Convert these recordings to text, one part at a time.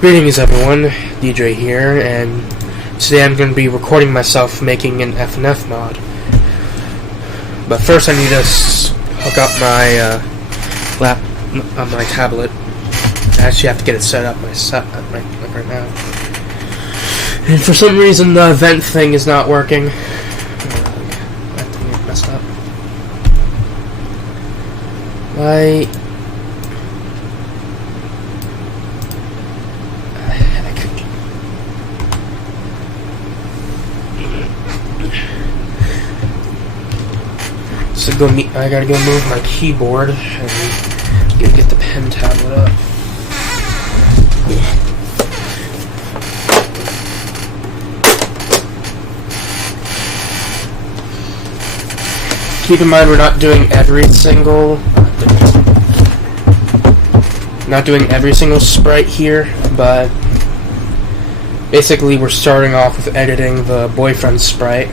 Greetings everyone, DJ here, and today I'm going to be recording myself making an ro-fnf mod. But first I need to hook up my my tablet. I actually have to get it set up like right now. And for some reason the vent thing is not working. That thing is messed up. So I gotta go move my keyboard and get the pen tablet up. Keep in mind we're not doing every single sprite here, but basically we're starting off with editing the boyfriend sprite.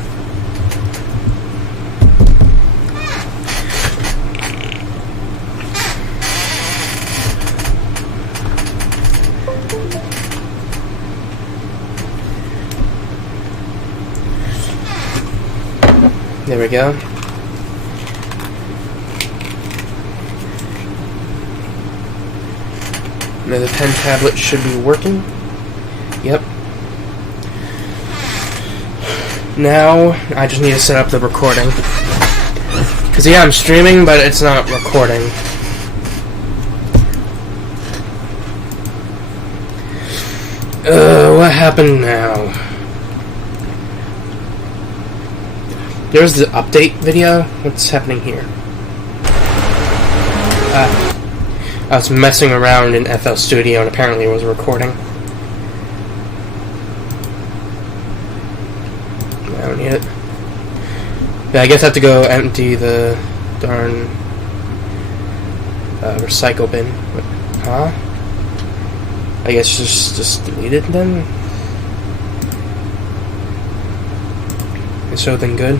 There we go. Now the pen tablet should be working. Yep. Now I just need to set up the recording. Because yeah, I'm streaming, but it's not recording. What happened now? There's the update video. What's happening here? I was messing around in FL Studio and apparently it was recording. I don't need it. Yeah, I guess I have to go empty the darn recycle bin. Huh? I guess just delete it then? Is everything good?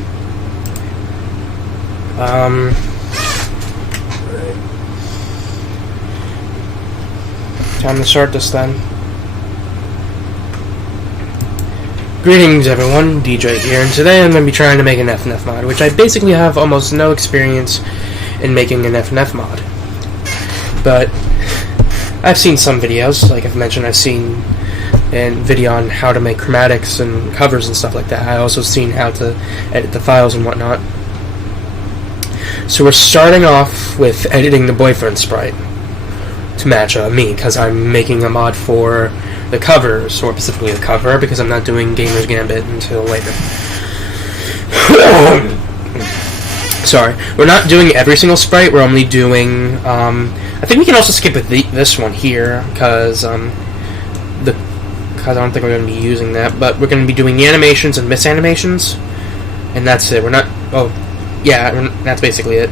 Time to start this then. Greetings everyone, DJ here, and today I'm going to be trying to make an ro-fnf mod, which I basically have almost no experience in making an ro-fnf mod. But I've seen some videos, like I've mentioned, I've seen a video on how to make chromatics and covers and stuff like that. I also seen how to edit the files and whatnot. So we're starting off with editing the boyfriend sprite to match me, because I'm making a mod for the covers, or specifically the cover, because I'm not doing Gamer's Gambit until later. Sorry, we're not doing every single sprite, we're only doing, I think we can also skip this one here, because I don't think we're going to be using that, but we're going to be doing the animations and misanimations, and that's it. We're not, yeah, that's basically it.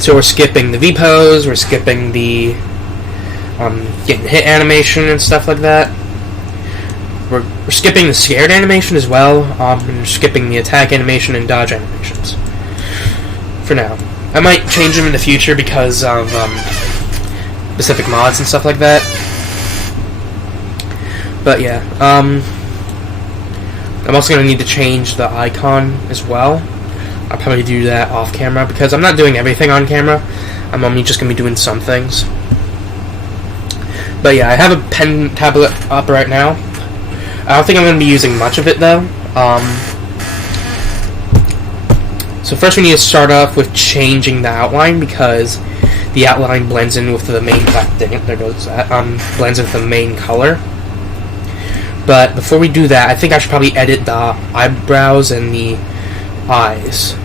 So we're skipping the V-pose, we're skipping the getting hit animation and stuff like that. We're skipping the scared animation as well, and we're skipping the attack animation and dodge animations. For now. I might change them in the future because of specific mods and stuff like that. But yeah, I'm also going to need to change the icon as well. I'll probably do that off camera because I'm not doing everything on camera. I'm only just going to be doing some things. But yeah, I have a pen tablet up right now. I don't think I'm going to be using much of it though. So first we need to start off with changing the outline because the outline blends in with the main blends in with the main color. But before we do that, I think I should probably edit the eyebrows and the eyes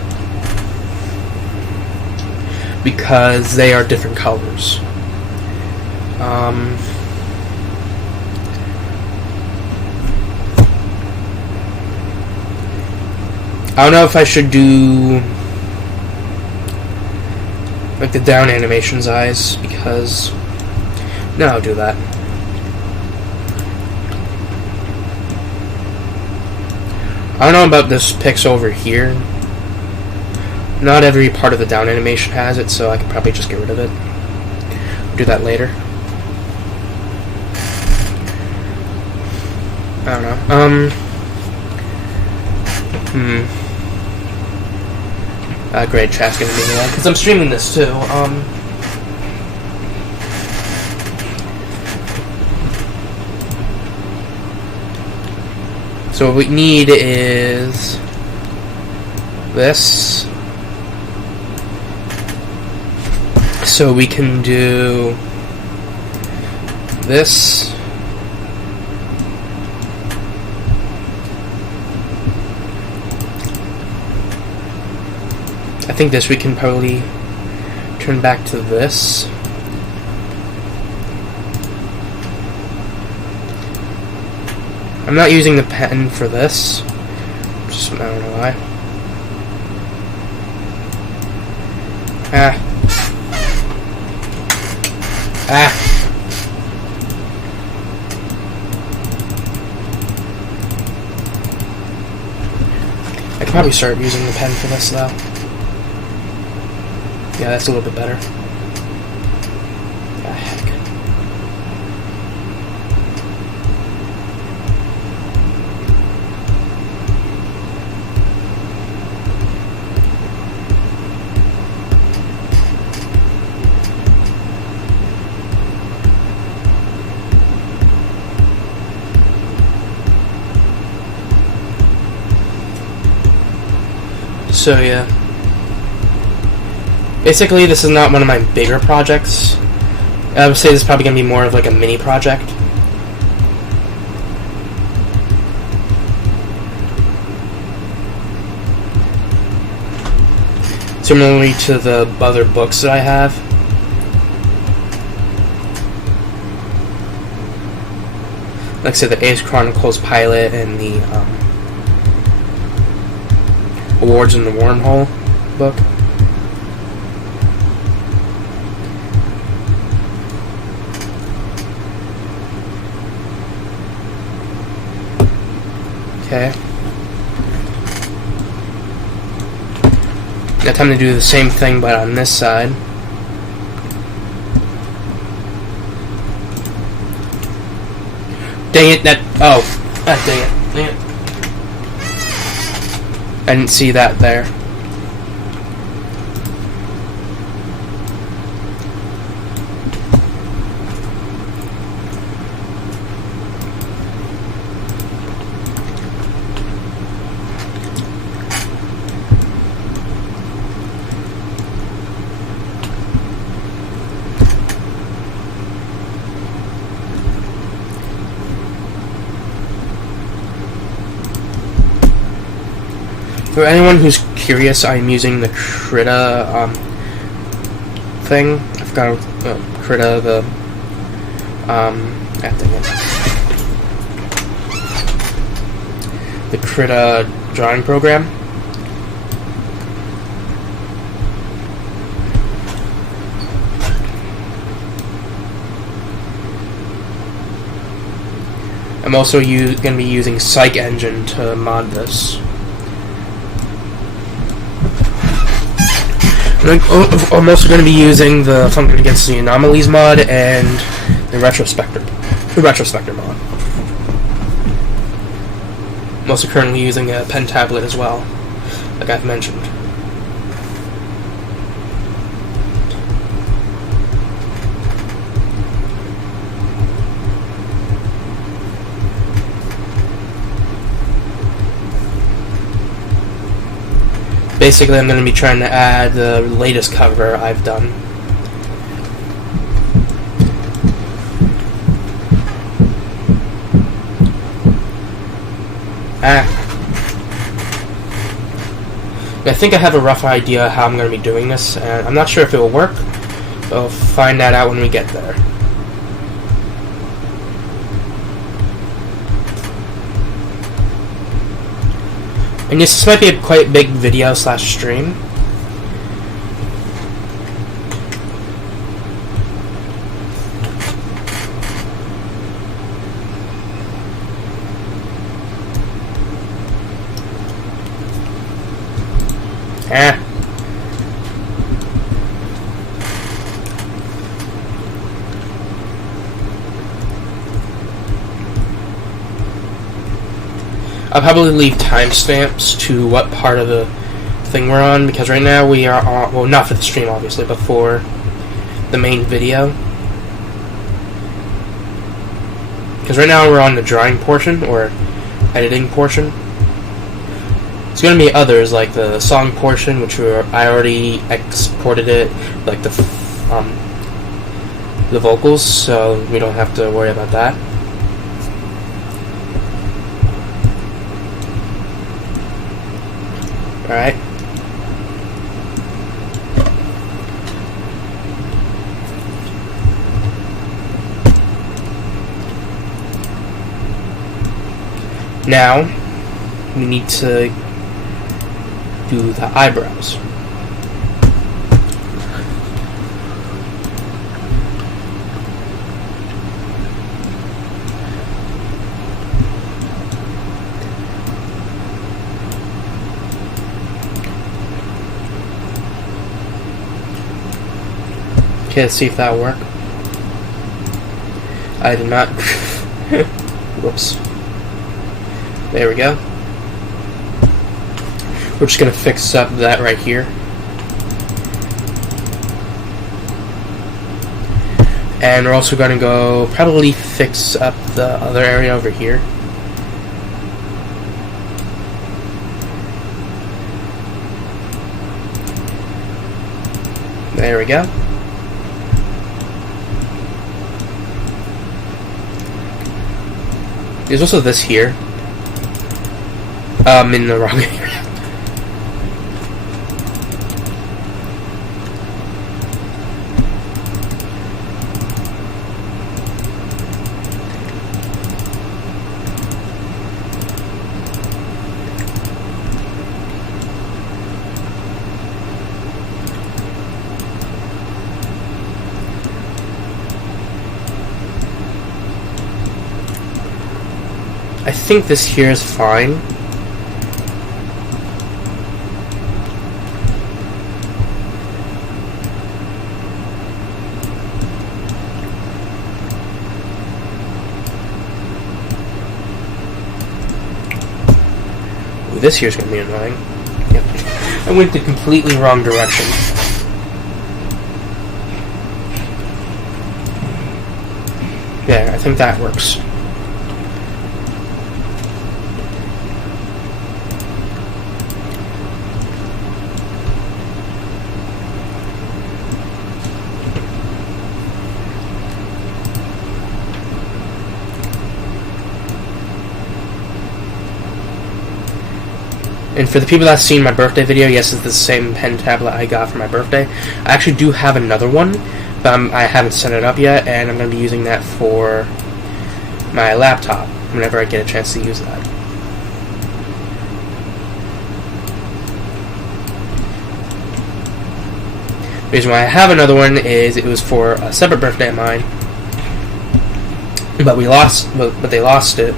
because they are different colors. I don't know if I should do like the down animation's eyes because no, I'll do that. I don't know about this pixel over here. Not every part of the down animation has it, so I could probably just get rid of it. Do that later. I don't know. Great, chat's gonna be here because I'm streaming this too. So what we need is this. So we can do this. I think this we can probably turn back to this. I'm not using the pen for this. Just, I don't know why. I could probably start using the pen for this though. Yeah, that's a little bit better. Ah, heck. So yeah. Basically, this is not one of my bigger projects. I would say this is probably going to be more of like a mini project. Similarly to the other books that I have. Like I said, the Ace Chronicles pilot and the Awards in the Wormhole book. Okay. Now time to do the same thing but on this side. Dang it, that... Oh. Ah, dang it. Dang it. I didn't see that there. For anyone who's curious, I'm using the Krita thing. I forgot Krita, the the Krita drawing program. I'm also going to be using Psych Engine to mod this. I'm also going to be using the Function Against the Anomalies mod and the Retrospector mod. I'm also currently using a pen tablet as well, like I've mentioned. Basically, I'm going to be trying to add the latest cover I've done. I think I have a rough idea how I'm going to be doing this, and I'm not sure if it will work, but we'll find that out when we get there. And this might be a quite big video / stream. I'll probably leave timestamps to what part of the thing we're on, because right now we are on, well, not for the stream obviously, but for the main video. Because right now we're on the drawing portion, or editing portion. It's going to be others, like the song portion, which I already exported it, like the vocals, so we don't have to worry about that. Alright. Now, we need to do the eyebrows. Okay, let's see if that'll work. I did not. Whoops. There we go. We're just going to fix up that right here. And we're also going to go probably fix up the other area over here. There we go. There's also this here. In the wrong area. I think this here is fine. Ooh, this here's gonna be annoying. Yep. I went the completely wrong direction. There, I think that works. And for the people that have seen my birthday video, yes, it's the same pen tablet I got for my birthday. I actually do have another one, but I haven't set it up yet, and I'm going to be using that for my laptop whenever I get a chance to use that. The reason why I have another one is it was for a separate birthday of mine, but they lost it.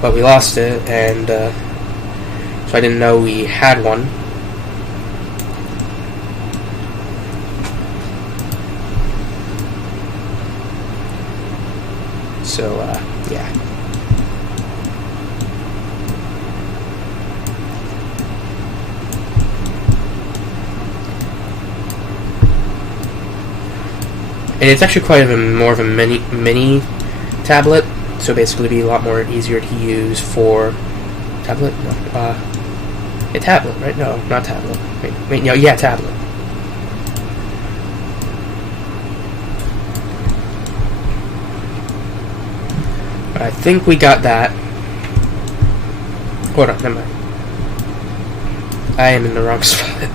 But we lost it, and so I didn't know we had one. So, yeah. And it's actually quite more of a mini tablet, so basically it'd be a lot more easier to use for tablet. No, a tablet, right? No, not tablet. Wait, no, yeah, tablet. I think we got that. Hold on, never mind. I am in the wrong spot.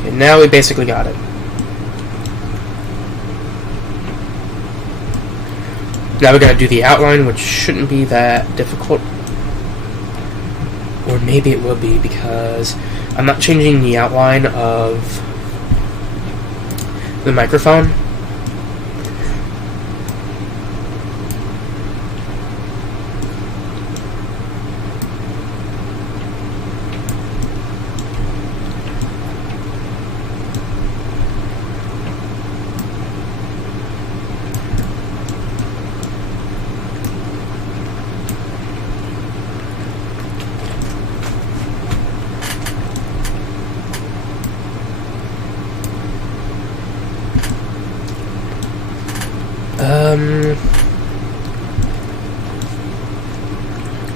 Okay, now we basically got it. Now we gotta do the outline, which shouldn't be that difficult. Or maybe it will be, because I'm not changing the outline of the microphone.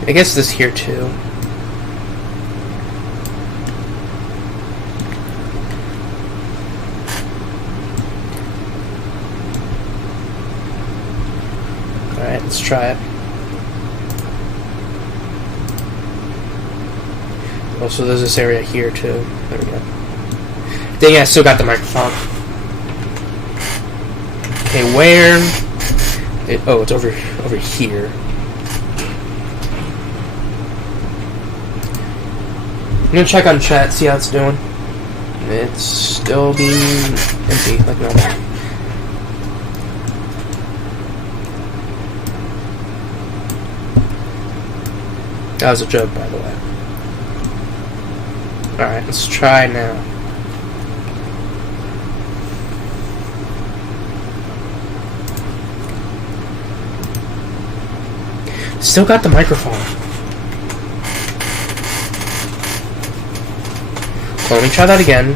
I guess this here too. Alright, let's try it. Also, there's this area here too. There we go. Dang, I still got the microphone. Okay, where? Oh, it's over here. I'm gonna check on chat, see how it's doing. It's still being empty, like normal. That was a joke, by the way. Alright, let's try now. Still got the microphone. So let me try that again.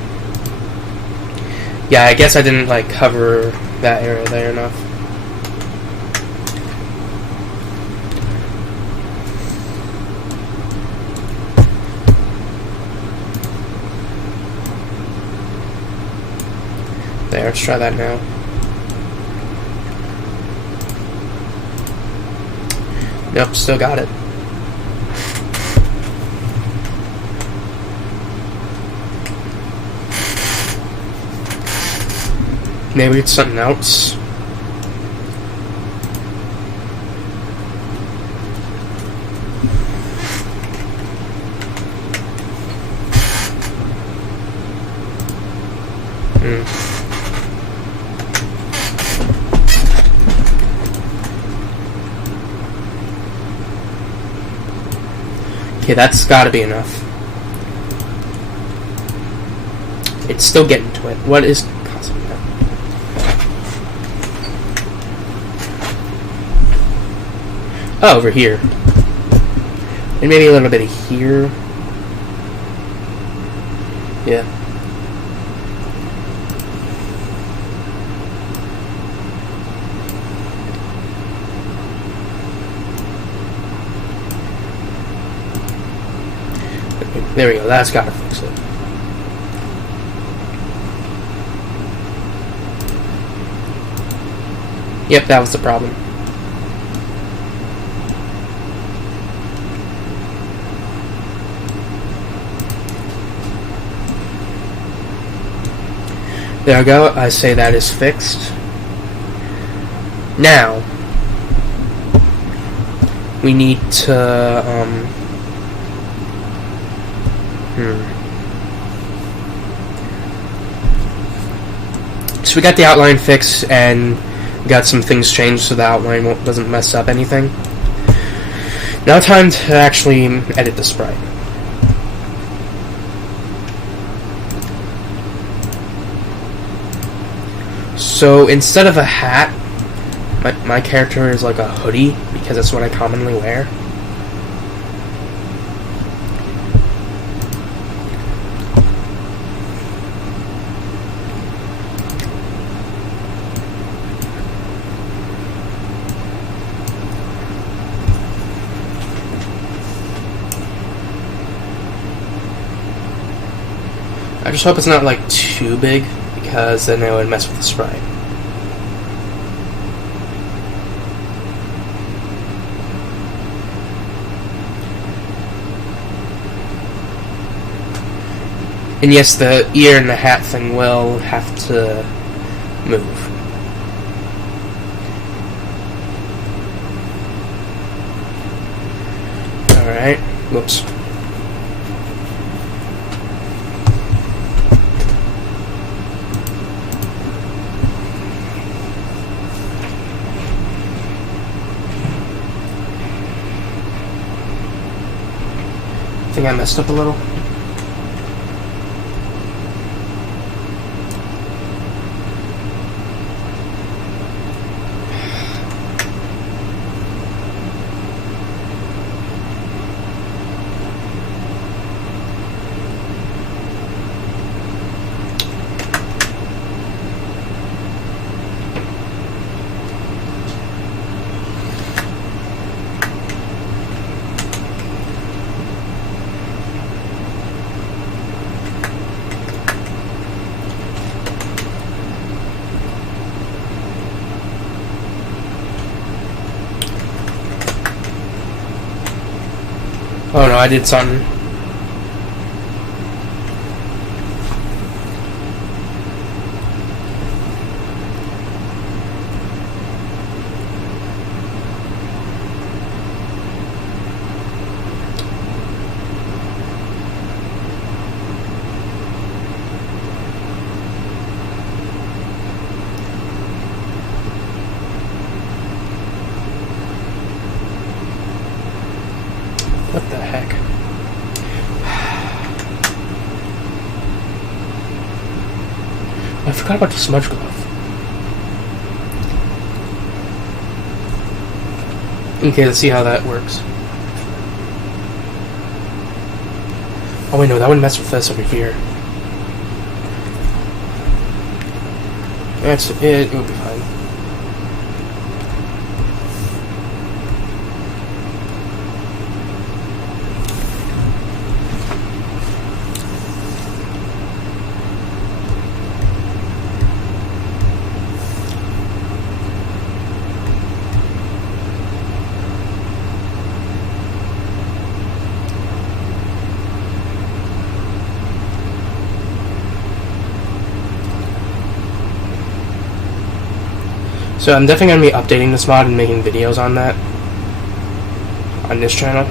Yeah, I guess I didn't like cover that area there enough. There, let's try that now. Nope, still got it. Maybe it's something else. Okay, that's gotta be enough. It's still getting to it. What is causing that? Oh, over here. And maybe a little bit of here. Yeah. There we go, that's gotta fix it. Yep, that was the problem. There we go, I say that is fixed. Now, we need to, So we got the outline fixed and got some things changed so the outline doesn't mess up anything. Now time to actually edit the sprite. So instead of a hat, my character is like a hoodie because that's what I commonly wear. I just hope it's not like too big because then it would mess with the sprite. And yes, the ear and the hat thing will have to move. Alright, whoops. I think I messed up a little. Oh no, I did something. What the heck? I forgot about the smudge glove. Okay, let's see how that works. Oh wait, no, that wouldn't mess with this over here. That's it. It would be fine. So I'm definitely going to be updating this mod and making videos on that on this channel.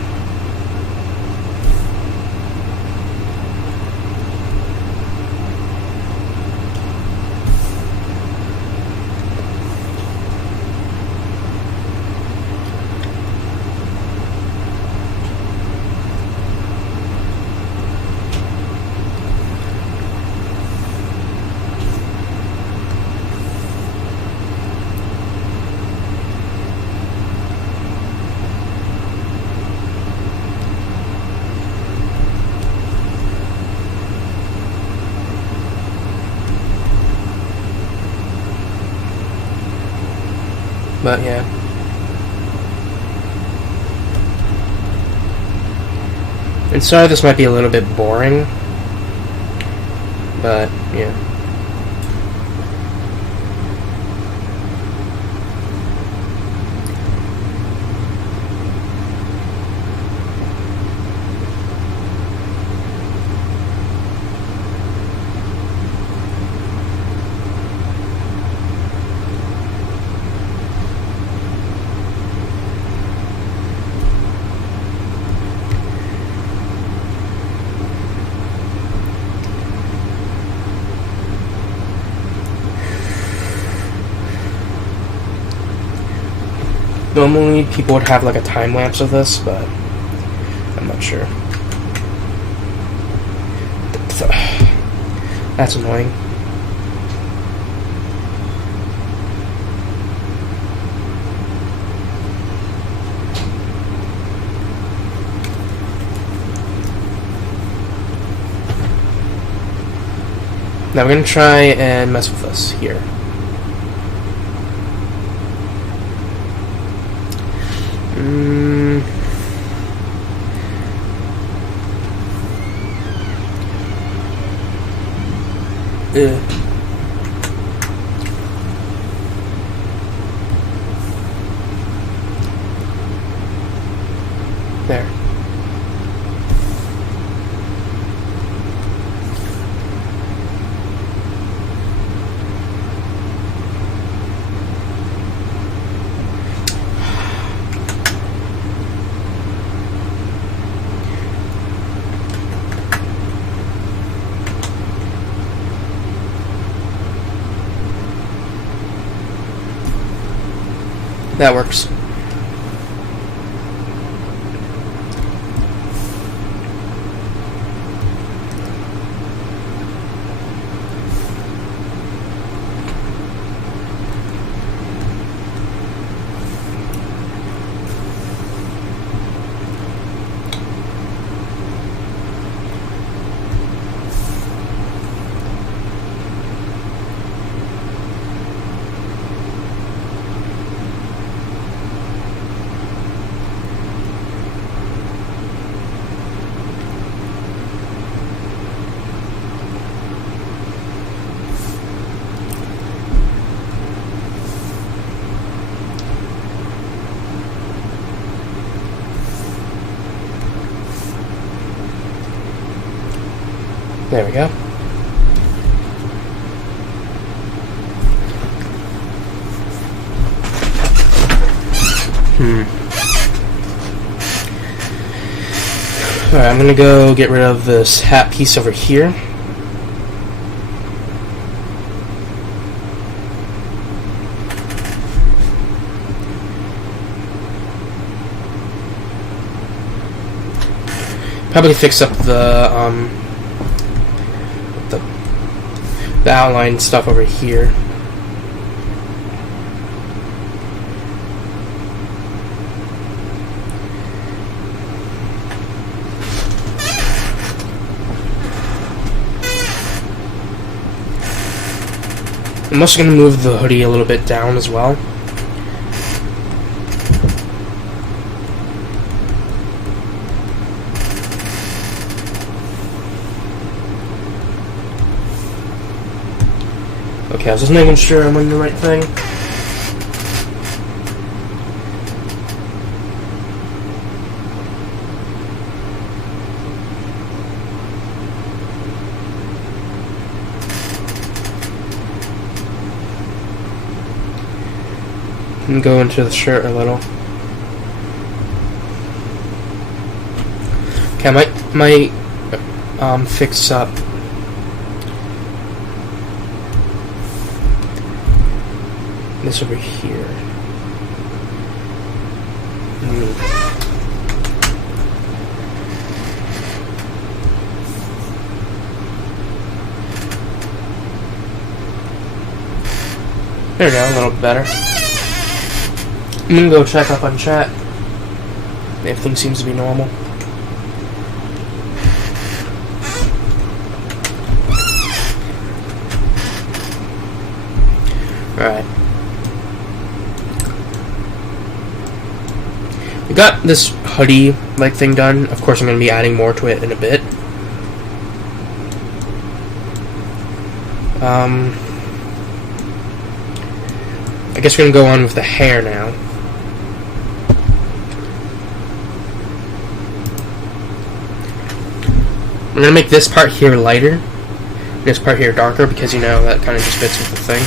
But yeah. And sorry this might be a little bit boring, but yeah. Normally people would have like a time lapse of this, but I'm not sure. That's annoying. Now we're going to try and mess with this here. There. That works. There we go. Alright, I'm gonna go get rid of this hat piece over here. Probably fix up the outline stuff over here. I'm also going to move the hoodie a little bit down as well. Okay, I was just making sure I'm doing the right thing. And go into the shirt a little. Okay, I might fix up this over here. There we go, a little better. I'm gonna go check up on chat. Everything seems to be normal. Alright. We got this hoodie like thing done. Of course I'm gonna be adding more to it in a bit. I guess we're gonna go on with the hair now. I'm gonna make this part here lighter, this part here darker, because you know that kind of just fits with the thing.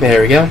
There we go.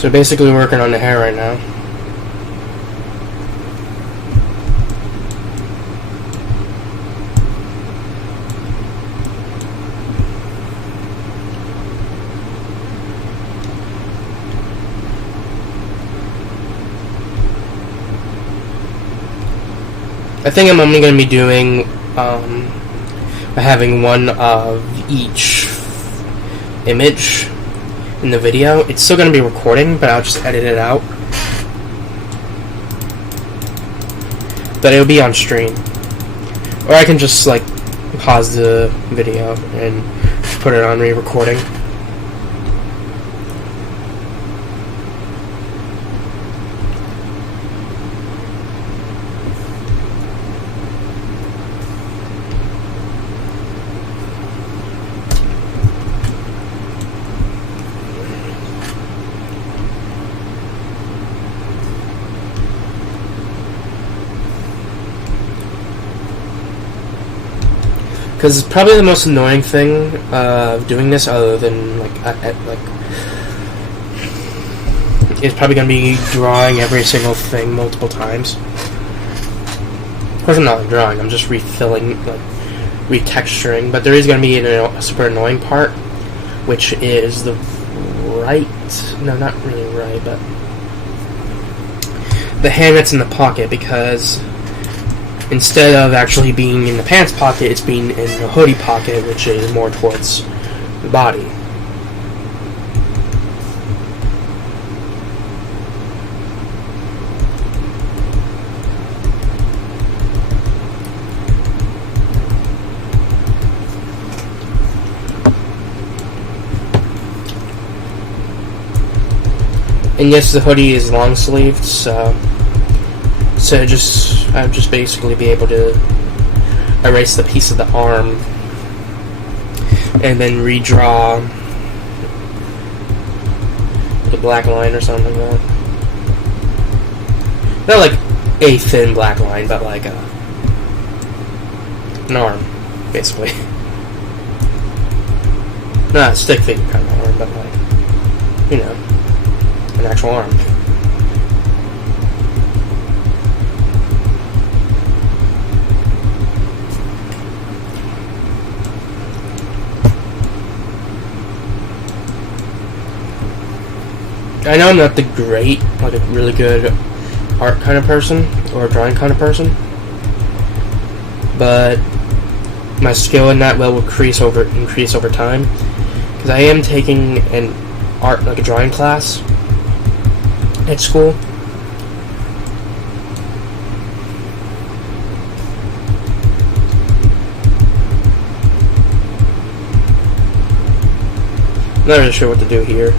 So basically working on the hair right now. I think I'm only going to be doing having one of each image in the video. It's still going to be recording, but I'll just edit it out. But it'll be on stream. Or I can just like pause the video and put it on re-recording. Because probably the most annoying thing of doing this, other than like is probably going to be drawing every single thing multiple times. Of course, I'm not drawing, I'm just refilling, like, retexturing, but there is going to be a super annoying part, which is the right, no, not really right, but the hand that's in the pocket, because instead of actually being in the pants pocket, it's being in the hoodie pocket, which is more towards the body. And yes, the hoodie is long sleeved, so I'd just basically be able to erase the piece of the arm and then redraw the black line or something like that. Not like a thin black line, but like an arm, basically. Not a stick figure kind of arm, but like, you know, an actual arm. I know I'm not the great, like a really good art kind of person, or drawing kind of person, but my skill in that will increase over time, because I am taking an art, like a drawing class at school. I'm not really sure what to do here.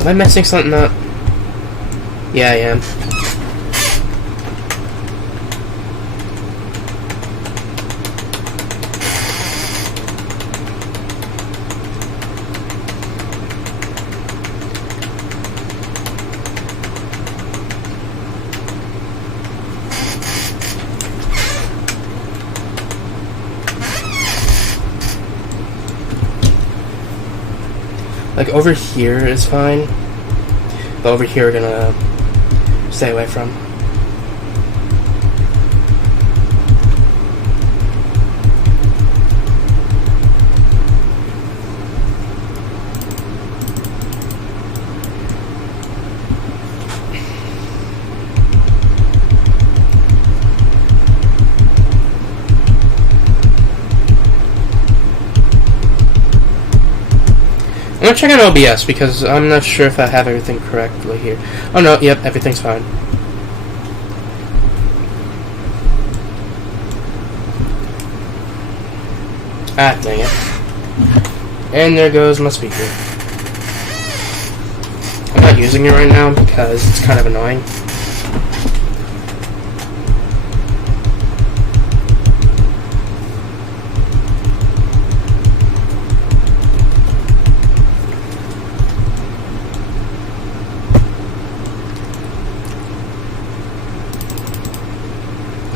Am I messing something up? Yeah, I am. Like, over here is fine, but over here we're gonna stay away from. I'm gonna check on OBS because I'm not sure if I have everything correctly here. Oh no, yep, everything's fine. Ah, dang it. And there goes my speaker. I'm not using it right now because it's kind of annoying.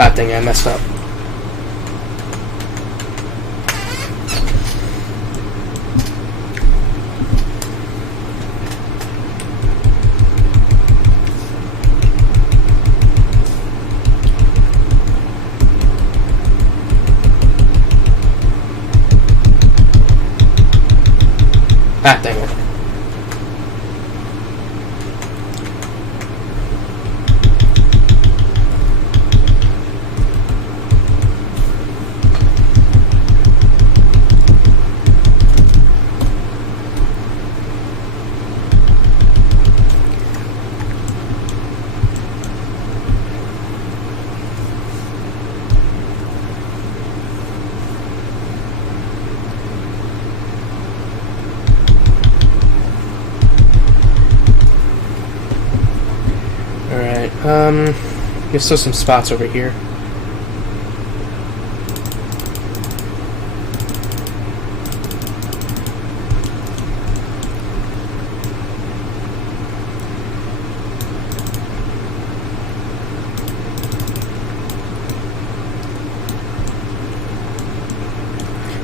Ah, dang it, I messed up. Ah, dang it. There's still some spots over here.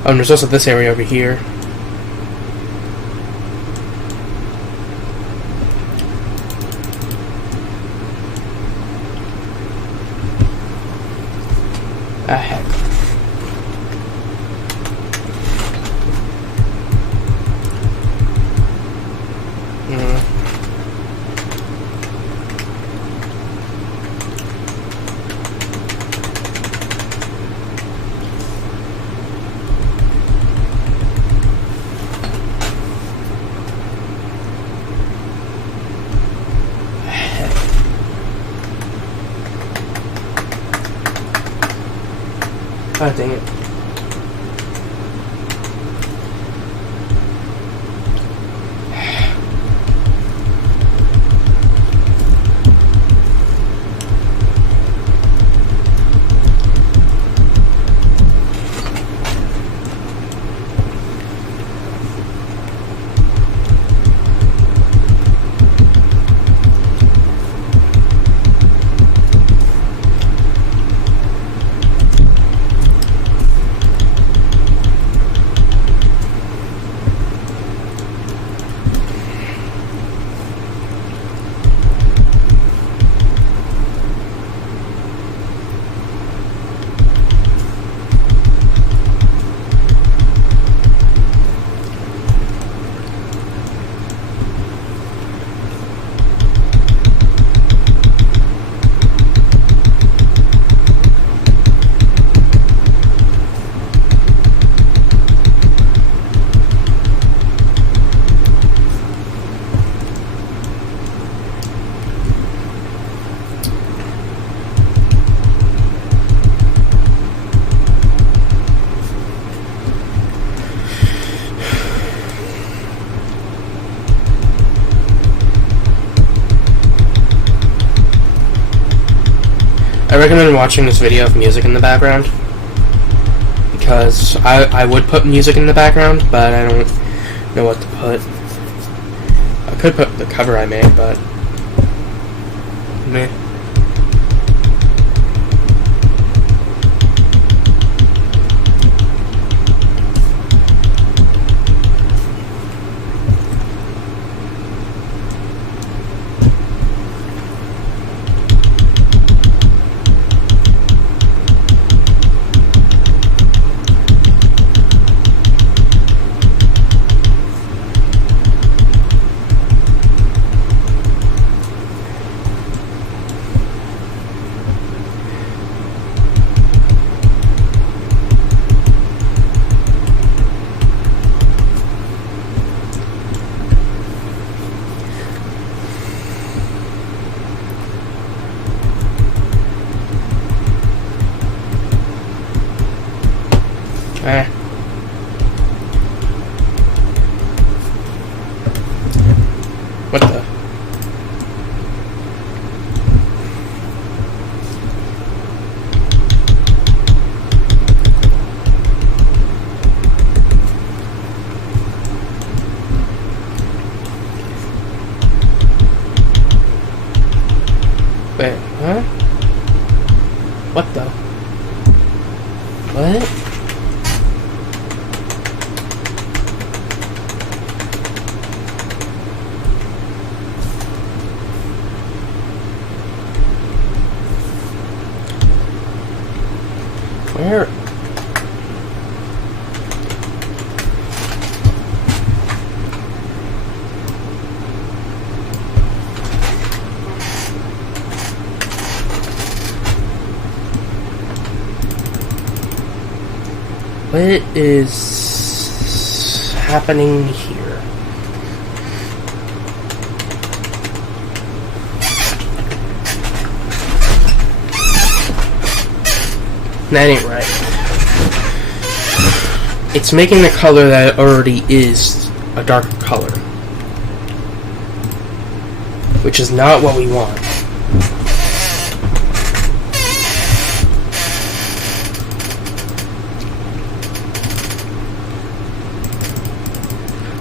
And there's also this area over here. Ah, heck. Ah, dang it. I recommend watching this video with music in the background, because I would put music in the background, but I don't know what to put. I could put the cover I made, but meh. What the? Wait, huh? What the? What? Where? What is happening here? That ain't right. It's making the color that already is a darker color, which is not what we want.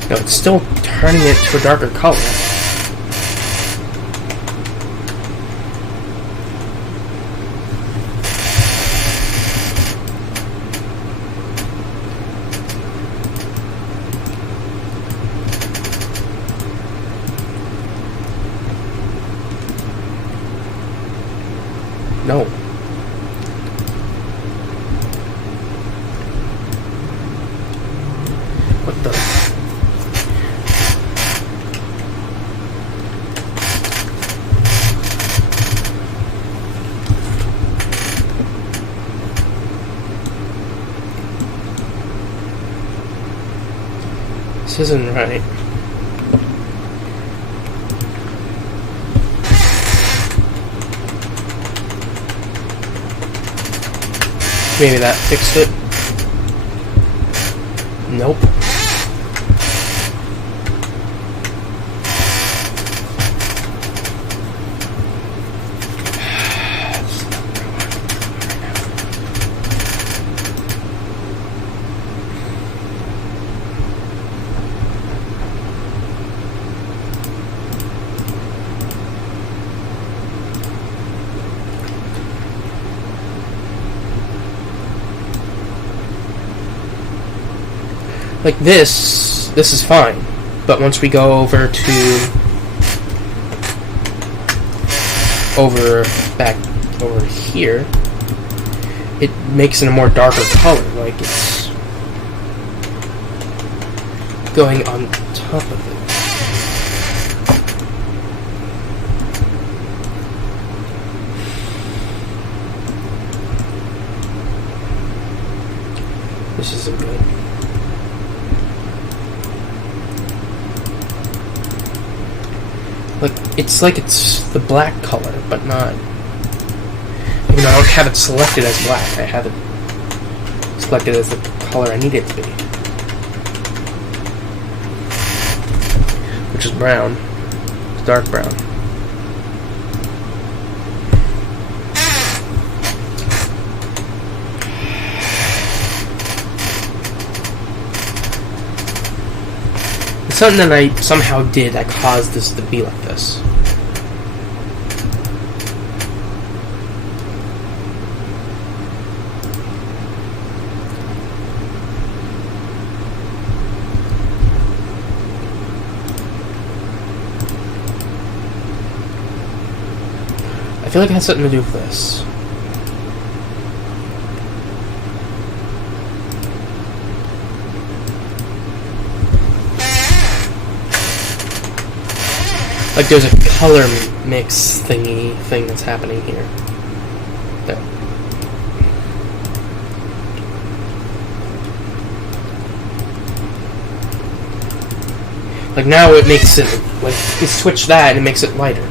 No, it's still turning it to a darker color. the... This isn't right. Maybe that fixed it. Nope. Like this is fine, but once we go over back over here, it makes it a more darker color, like it's going on top of it. This isn't good. Like it's the black color, but not. Even though I don't have it selected as black, I have it selected as the color I need it to be, which is brown. It's dark brown. It's something that I somehow did that caused this to be like this. I feel like it has something to do with this. Like there's a color mix thing that's happening here. There. Like now it makes it, like you switch that and it makes it lighter.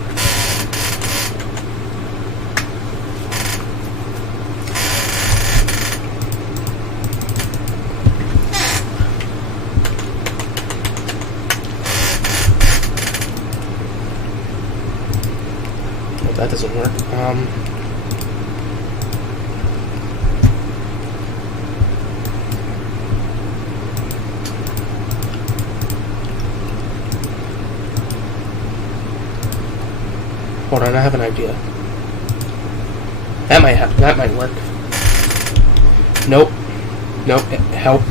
That doesn't work. Hold on, I have an idea. That might happen. That might work. Nope. Nope. Help.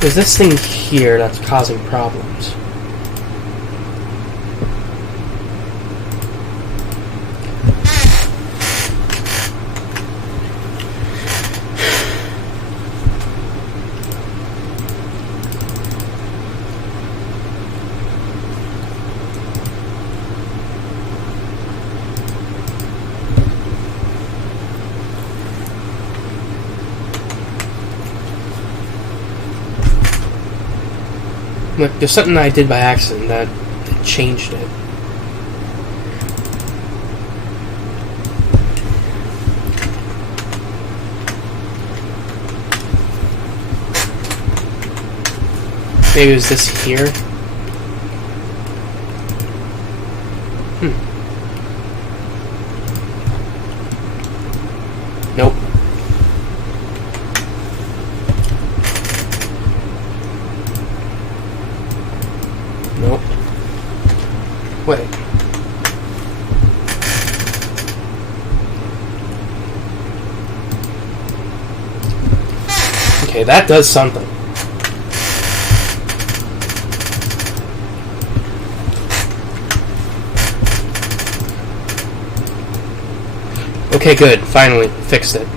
There's this thing here that's causing problems. Look, there's something I did by accident that changed it. Maybe it was this here. Nope. Nope. Wait. Okay, that does something. Okay, good. Finally, fixed it.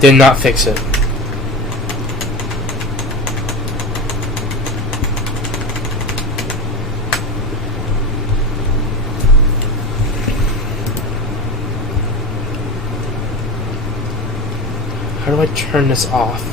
Did not fix it. How do I turn this off?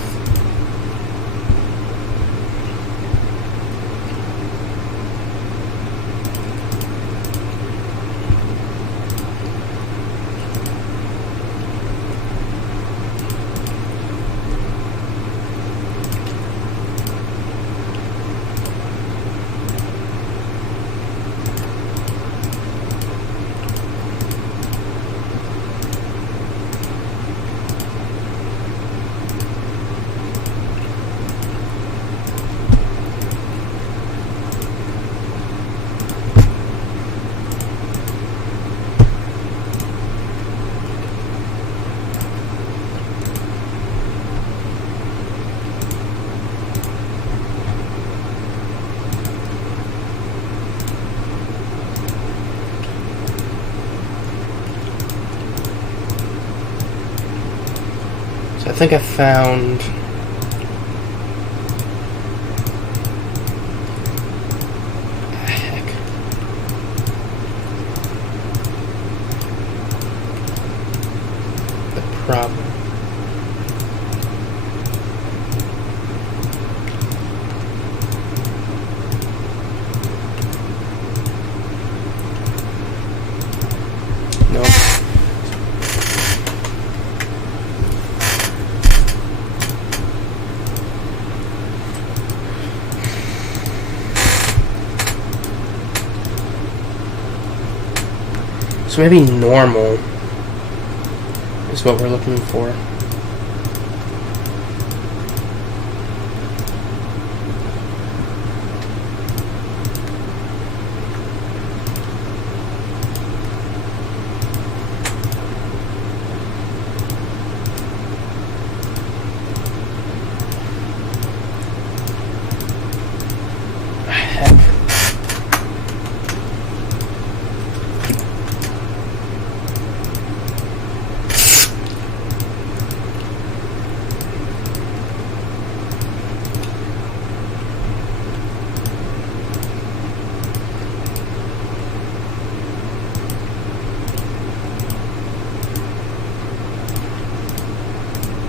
So I think I found... Heck. The problem. Nope. So maybe normal is what we're looking for.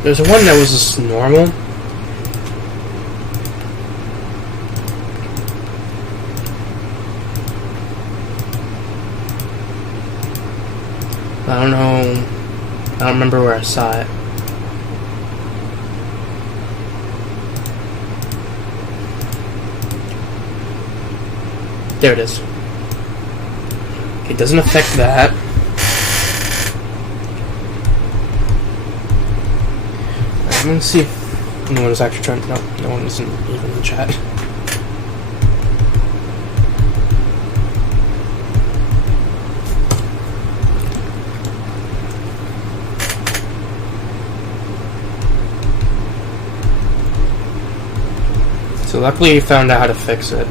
There's one that was just normal. I don't know. I don't remember where I saw it. There it is. It doesn't affect that. I'm gonna see if anyone is actually trying. No, no one isn't even in the chat. So luckily he found out how to fix it. I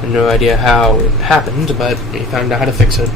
have no idea how it happened, but he found out how to fix it.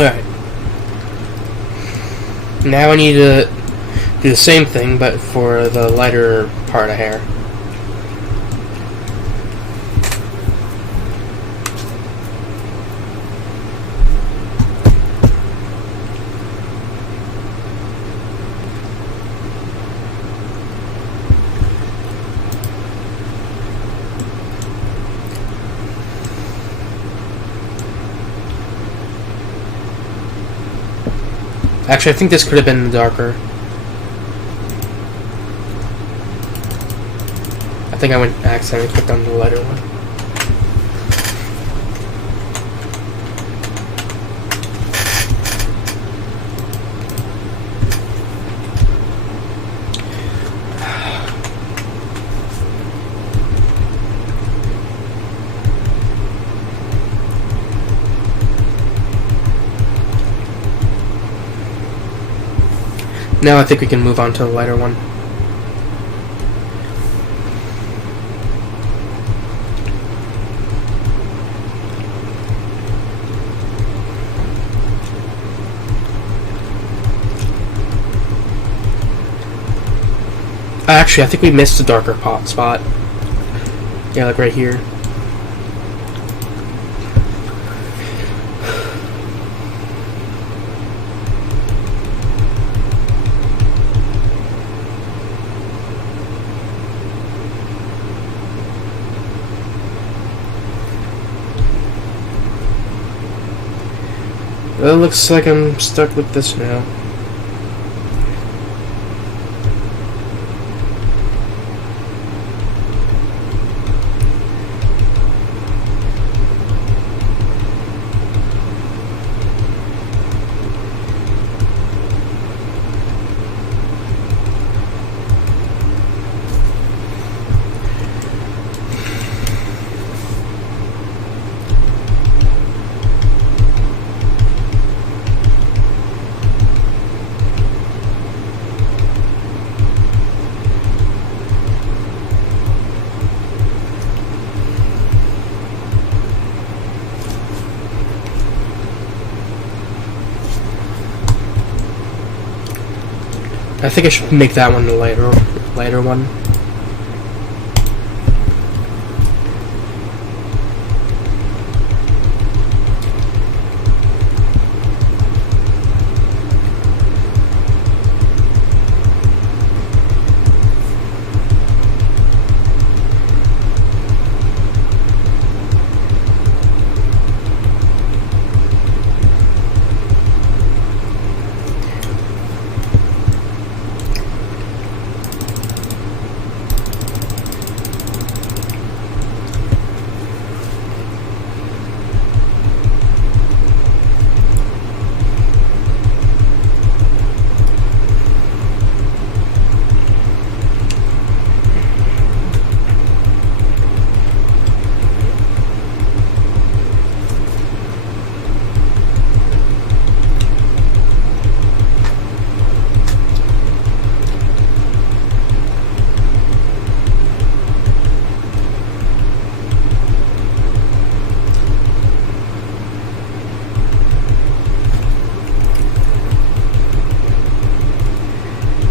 Alright. Now I need to do the same thing, but for the lighter part of hair. Actually, I think this could have been darker. I think I went accidentally clicked on the lighter one. Now I think we can move on to the lighter one. Actually, I think we missed a darker pot spot. Yeah, like right here. Well, it looks like I'm stuck with this now. I think I should make that one the lighter one.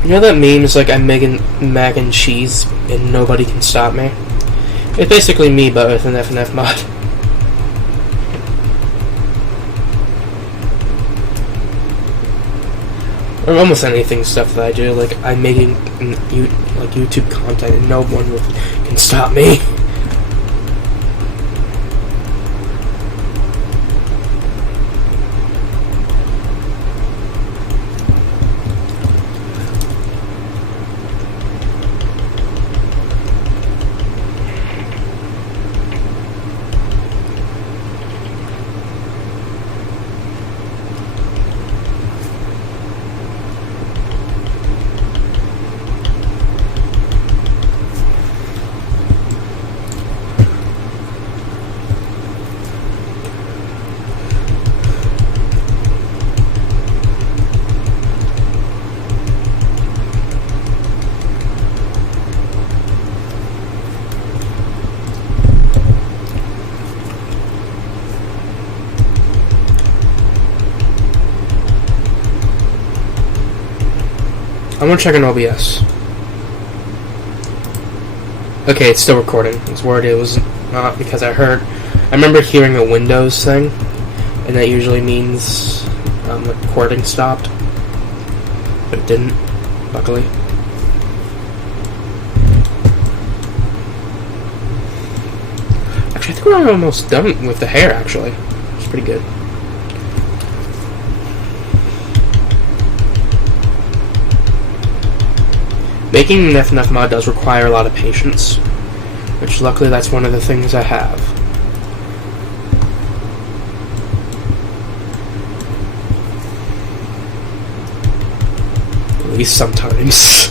You know that meme is like I'm making mac and cheese and nobody can stop me? It's basically me but with an FNF mod. Or almost anything stuff that I do, like I'm making like YouTube content and no one can stop me. I want to check on OBS. Okay, it's still recording. I was worried it was not, because I remember hearing a Windows thing, and that usually means the recording stopped, but it didn't, luckily. Actually, I think we're almost done with the hair, actually. It's pretty good. Making an FNF mod does require a lot of patience, which luckily that's one of the things I have. At least sometimes.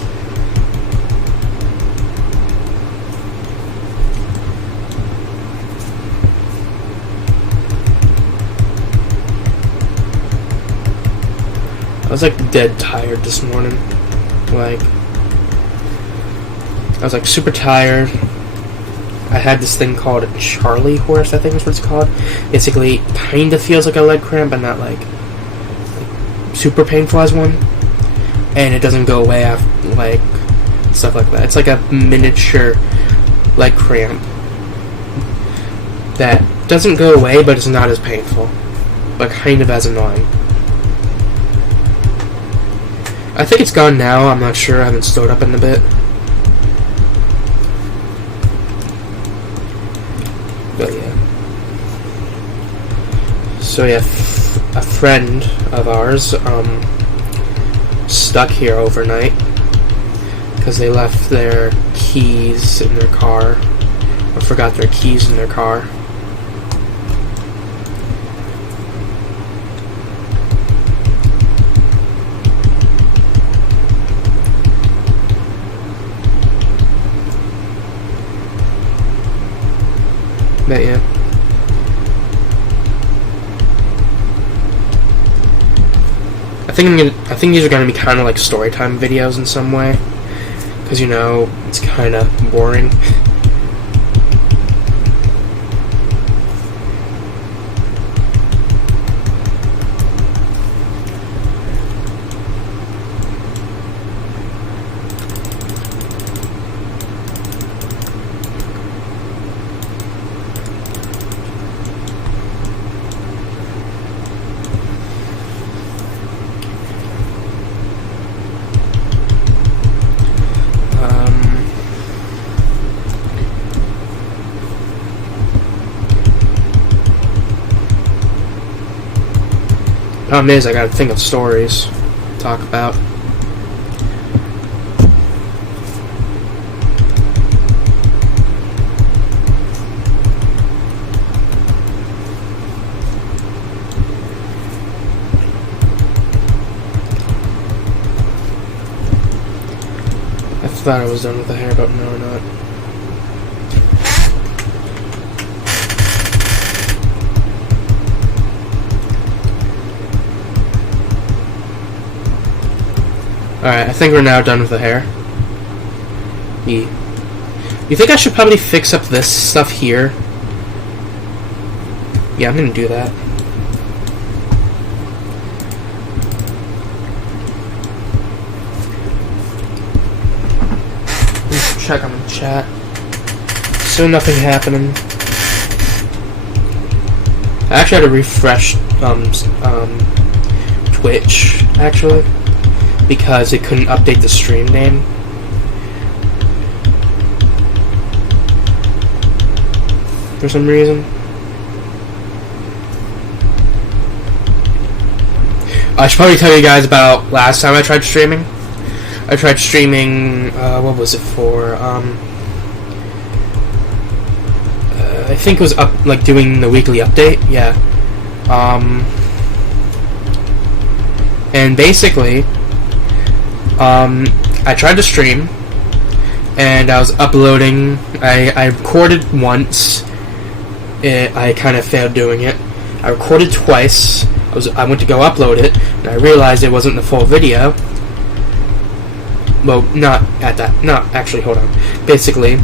I was like dead tired this morning. I was like super tired. I had this thing called a Charlie horse, I think is what it's called. Basically, kind of feels like a leg cramp, but not like super painful as one. And it doesn't go away after, like, stuff like that. It's like a miniature leg cramp that doesn't go away, but it's not as painful, but kind of as annoying. I think it's gone now. I'm not sure. I haven't stood up in a bit. But yeah. So yeah, a friend of ours stuck here overnight because they left their keys in their car, or forgot their keys in their car. But yeah. I think these are going to be kind of like story time videos in some way, because, you know, it's kind of boring. Problem is, I gotta think of stories to talk about. I thought I was done with the hair, but no, not. Alright, I think we're now done with the hair. You think I should probably fix up this stuff here? Yeah, I'm gonna do that. Let's check on the chat. Still nothing happening. I actually had to refresh Twitch, actually, because it couldn't update the stream name. For some reason. I should probably tell you guys about last time I tried streaming. I tried streaming, what was it for? I think it was like doing the weekly update, yeah. And basically, I tried to stream, and I was uploading. I recorded once. I kind of failed doing it. I recorded twice. I went to go upload it, and I realized it wasn't the full video. Well, not at that. No, actually, hold on. Basically,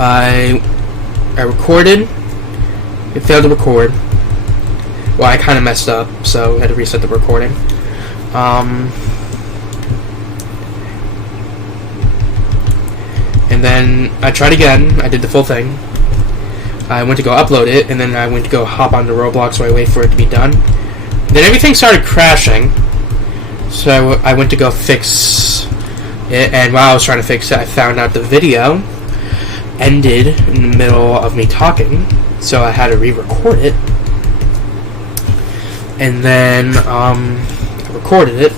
I recorded. It failed to record. Well, I kind of messed up, so I had to reset the recording. And then I tried again. I did the full thing. I went to go upload it, and then I went to go hop onto Roblox so I wait for it to be done. Then everything started crashing. So I went to go fix it, and while I was trying to fix it, I found out the video ended in the middle of me talking, so I had to re-record it. And then I recorded it.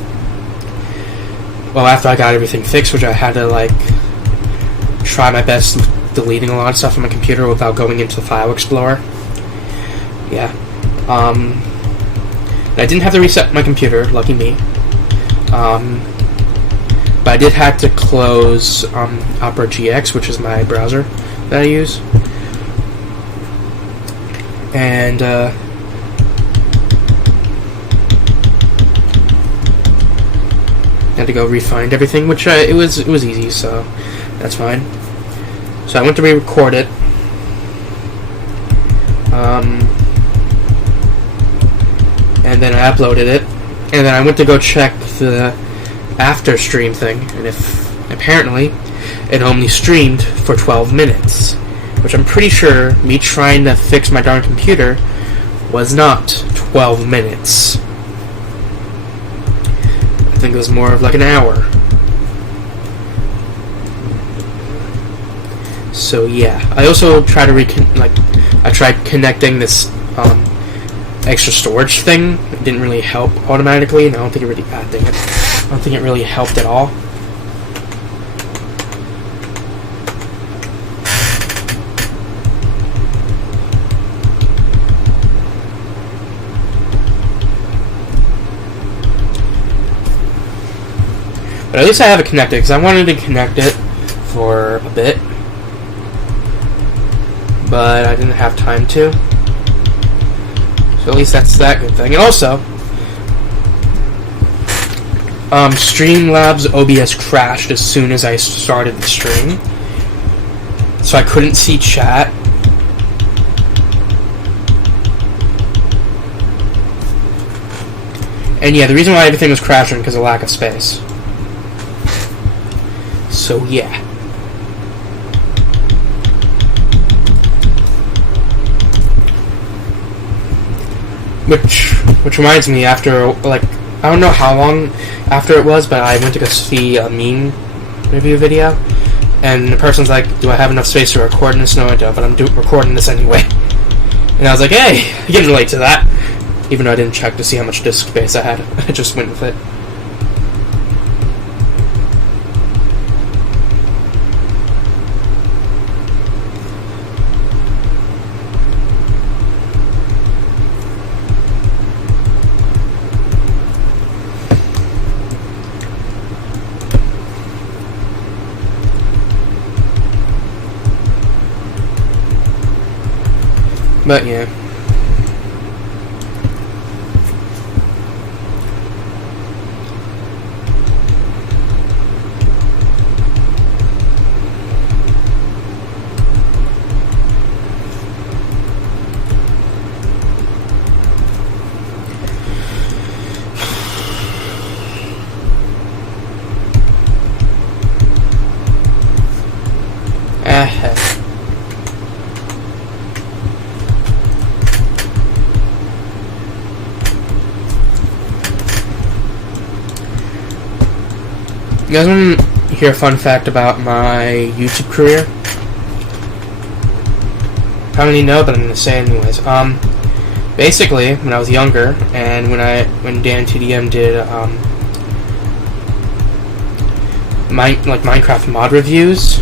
Well, after I got everything fixed, which I had to like try my best deleting a lot of stuff on my computer without going into the file explorer. Yeah. I didn't have to reset my computer, lucky me. But I did have to close Opera GX, which is my browser that I use. And had to go re-find everything, which it was easy, so that's fine. So I went to re-record it. And then I uploaded it, and then I went to go check the after stream thing, and apparently it only streamed for 12 minutes, which I'm pretty sure me trying to fix my darn computer was not 12 minutes. I think it was more of like an hour. So yeah, I also tried to I tried connecting this extra storage thing. It didn't really help automatically, and I don't think it really I don't think it really helped at all. But at least I have it connected, because I wanted to connect it for a bit, but I didn't have time to. So at least that's that good thing. And also, Streamlabs OBS crashed as soon as I started the stream, so I couldn't see chat. And yeah, the reason why everything was crashing because of lack of space. So yeah. Which reminds me, after like I don't know how long after it was, but I went to go see a meme review video, and the person's like, "Do I have enough space to record this?" No, I don't, but I'm recording this anyway. And I was like, "Hey, I can relate to that," even though I didn't check to see how much disk space I had. I just went with it. But yeah. You guys want to hear a fun fact about my YouTube career? Probably know, but I'm going to say it anyways. Basically, when I was younger, and when Dan TDM did Minecraft mod reviews,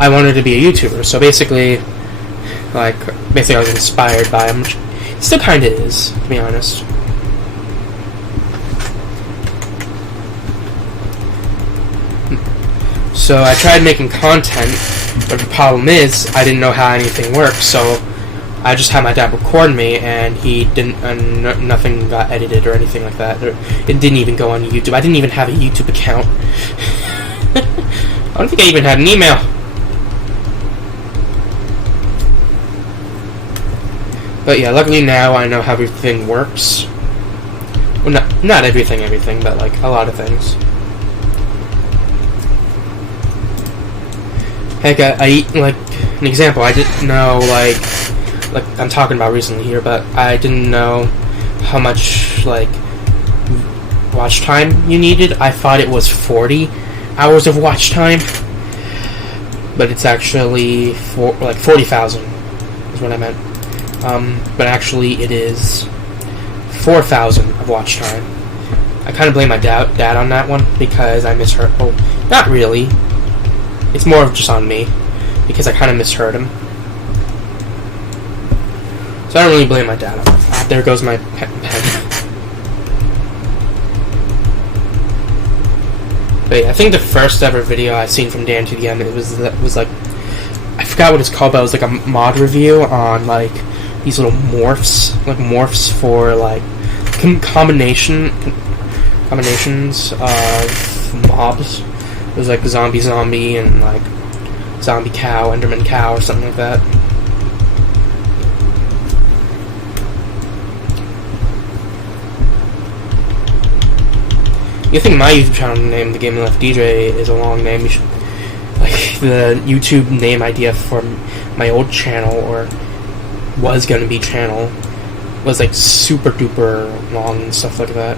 I wanted to be a YouTuber. So basically I was inspired by him. Which still kind of is, to be honest. So I tried making content, but the problem is I didn't know how anything works. So I just had my dad record me, and he didn't. Nothing got edited or anything like that. It didn't even go on YouTube. I didn't even have a YouTube account. I don't think I even had an email. But yeah, luckily now I know how everything works. Well, not everything, but like a lot of things. Heck, I like an example. I didn't know like I'm talking about recently here, but I didn't know how much like watch time you needed. I thought it was 40 hours of watch time, but it's actually 40,000 is what I meant. But actually it is 4,000 of watch time. I kind of blame my dad on that one because I misheard. Oh, not really. It's more of just on me because I kind of misheard him. So I don't really blame my dad on that. Ah, there goes my pen. But yeah, I think the first ever video I seen from Dan to the end, it was like, I forgot what it's called, but it was like a mod review on like these little morphs for like combinations of mobs. It was like zombie and like zombie cow, enderman cow, or something like that. You think my YouTube channel name, The Game Left DJ, is a long name? You should, like, the YouTube name idea for my old channel, or was gonna be channel, was like super duper long and stuff like that.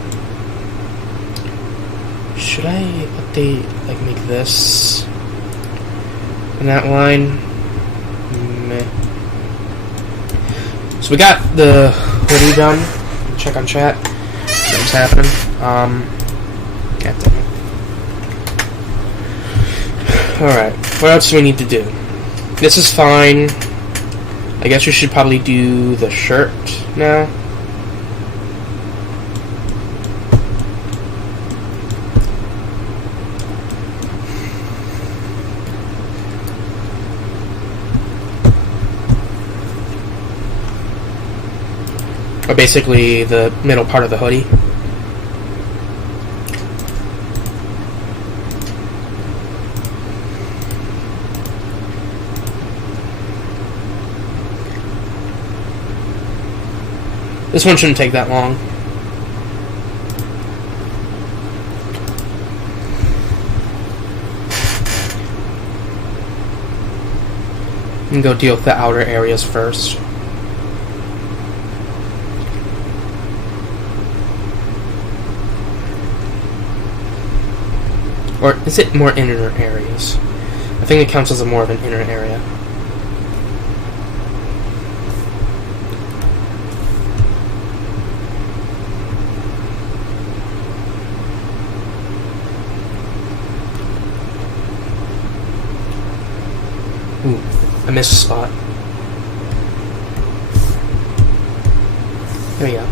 Should I update, like, make this in that line? Meh. So we got the hoodie done. Check on chat. What's happening? God damn it. Alright, what else do we need to do? This is fine. I guess we should probably do the shirt now. Or basically the middle part of the hoodie. This one shouldn't take that long. And go deal with the outer areas first. Or is it more inner areas? I think it counts as more of an inner area. Ooh, I missed a spot. There we go.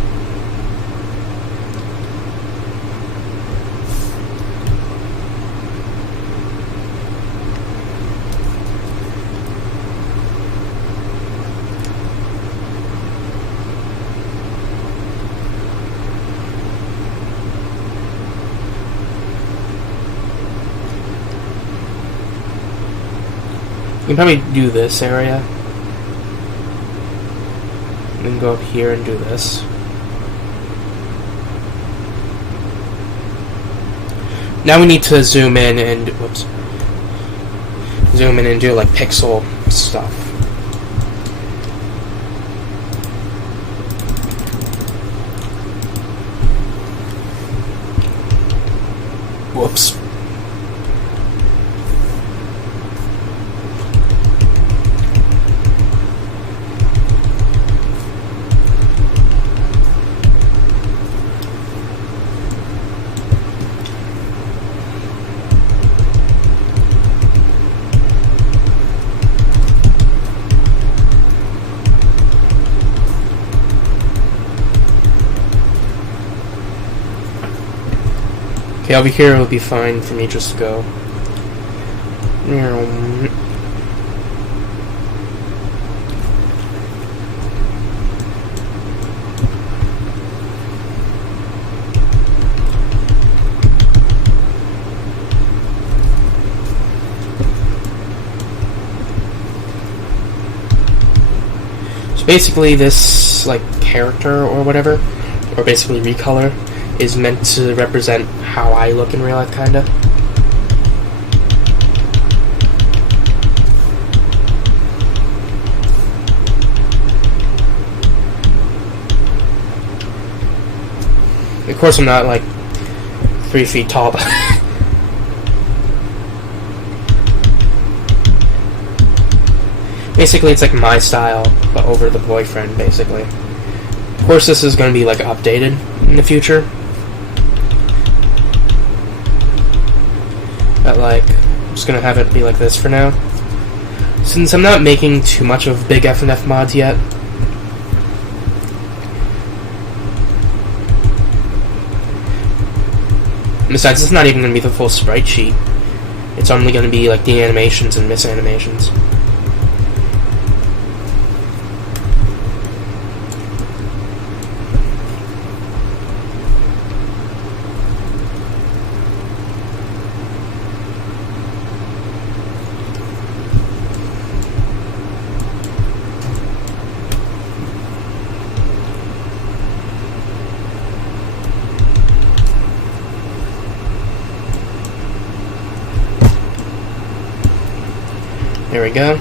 You can probably do this area. And then go up here and do this. Now we need to zoom in and zoom in and do like pixel stuff. Whoops. Okay, over here it would be fine for me just to go. So basically this, like, character or whatever, or basically recolor, is meant to represent how I look in real life, kinda. Of course, I'm not like 3 feet tall, but basically it's like my style, but over the boyfriend, basically. Of course, this is going to be like updated in the future, but like I'm just going to have it be like this for now, since I'm not making too much of big FNF mods yet. Besides, it's not even going to be the full sprite sheet. It's only going to be like the animations and misanimations. There we go.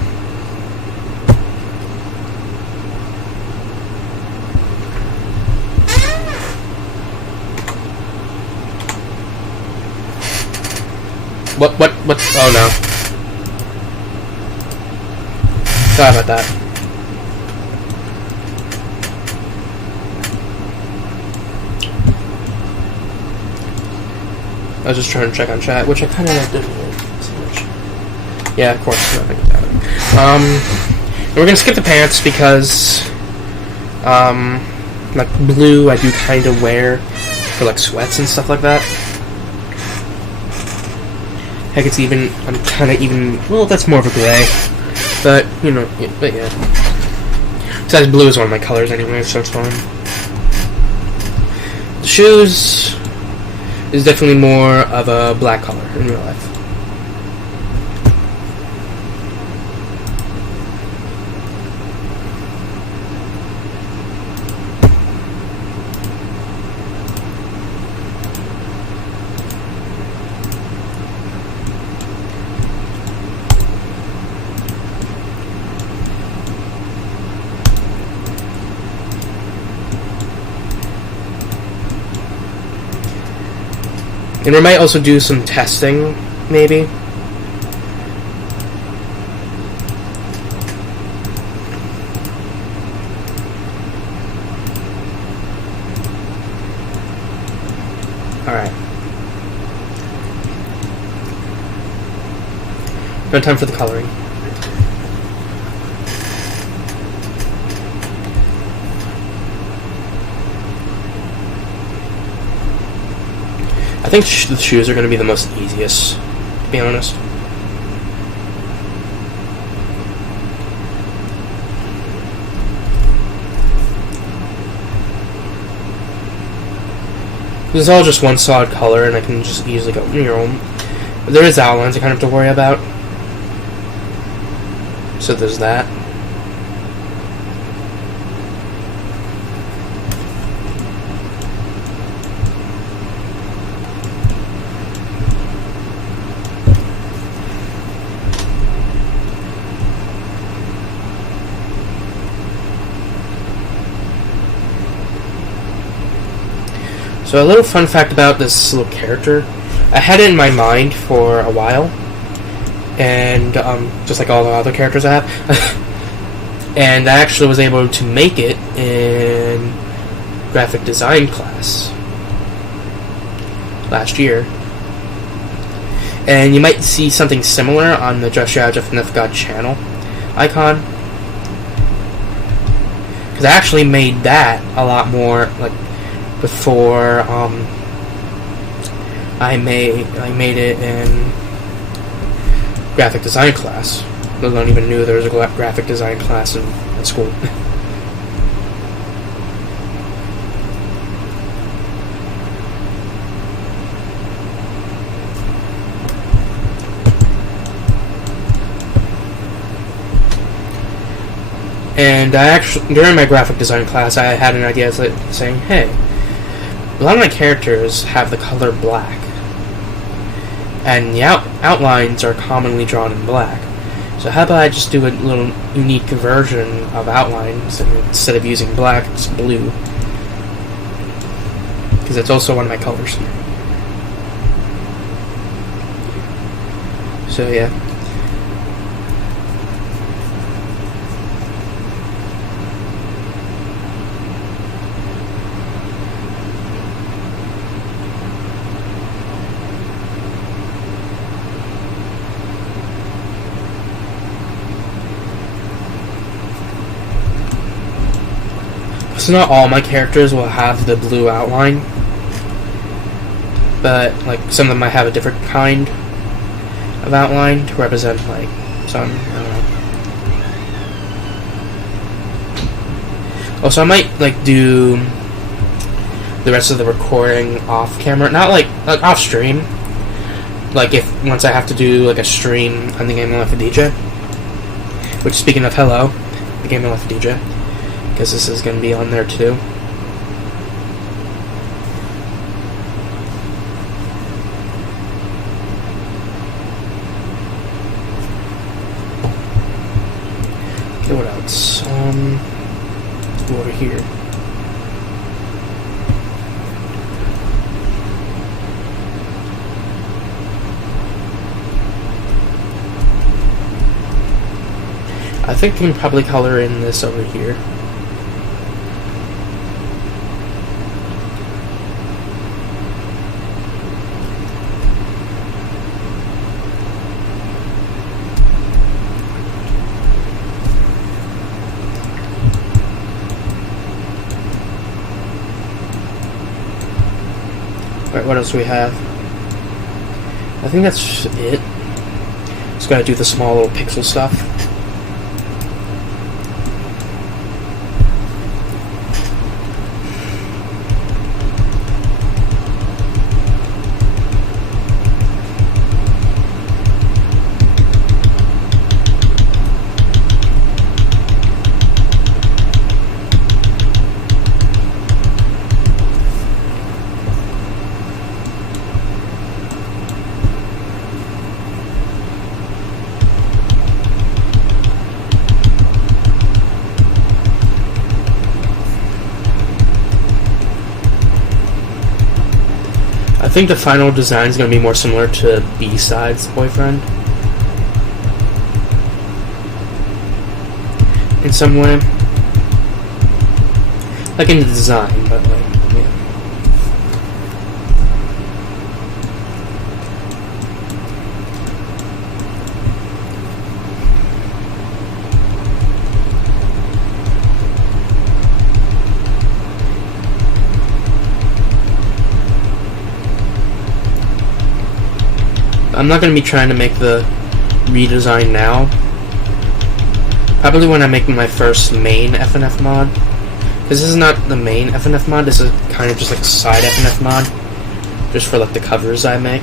What? Oh no. Sorry about that. I was just trying to check on chat, which I kind of didn't really see much. Yeah, of course, nothing about it. We're gonna skip the pants because, like blue, I do kind of wear for like sweats and stuff like that. Heck, it's even, I'm kind of even, well, that's more of a gray, but, you know, but yeah. Besides, blue is one of my colors anyway, so it's fine. The shoes is definitely more of a black color in real life. And we might also do some testing, maybe. Alright. No time for the coloring. I think the shoes are going to be the most easiest, to be honest. This is all just one solid color, and I can just easily go, you know, there is outlines I kind of have to worry about. So there's that. So a little fun fact about this little character, I had it in my mind for a while, and just like all the other characters I have, and I actually was able to make it in graphic design class last year, and you might see something similar on the Just Your Average FNF God channel icon, because I actually made that a lot more like before I made it in graphic design class. I don't even knew there was a graphic design class in school. And I actually, during my graphic design class, I had an idea saying, hey, a lot of my characters have the color black, and the outlines are commonly drawn in black. So how about I just do a little unique version of outlines, and instead of using black, it's blue, because it's also one of my colors. So yeah. So not all my characters will have the blue outline, but like some of them might have a different kind of outline to represent like some, I don't know. Also, I might like do the rest of the recording off camera, not like off stream. Like if once I have to do like a stream on the Gaming Life of DJ. Which, speaking of hello, the Gaming Life of DJ. Because this is going to be on there too. Okay, what else? Let's go over here. I think I can probably color in this over here. Alright, what else do we have? I think that's it. Just gotta do the small little pixel stuff. I think the final design is going to be more similar to B-Side's boyfriend. In some way. Like in the design, but like, yeah. I'm not going to be trying to make the redesign now. Probably when I make my first main FNF mod. Because this is not the main FNF mod, this is kind of just like a side FNF mod. Just for like the covers I make.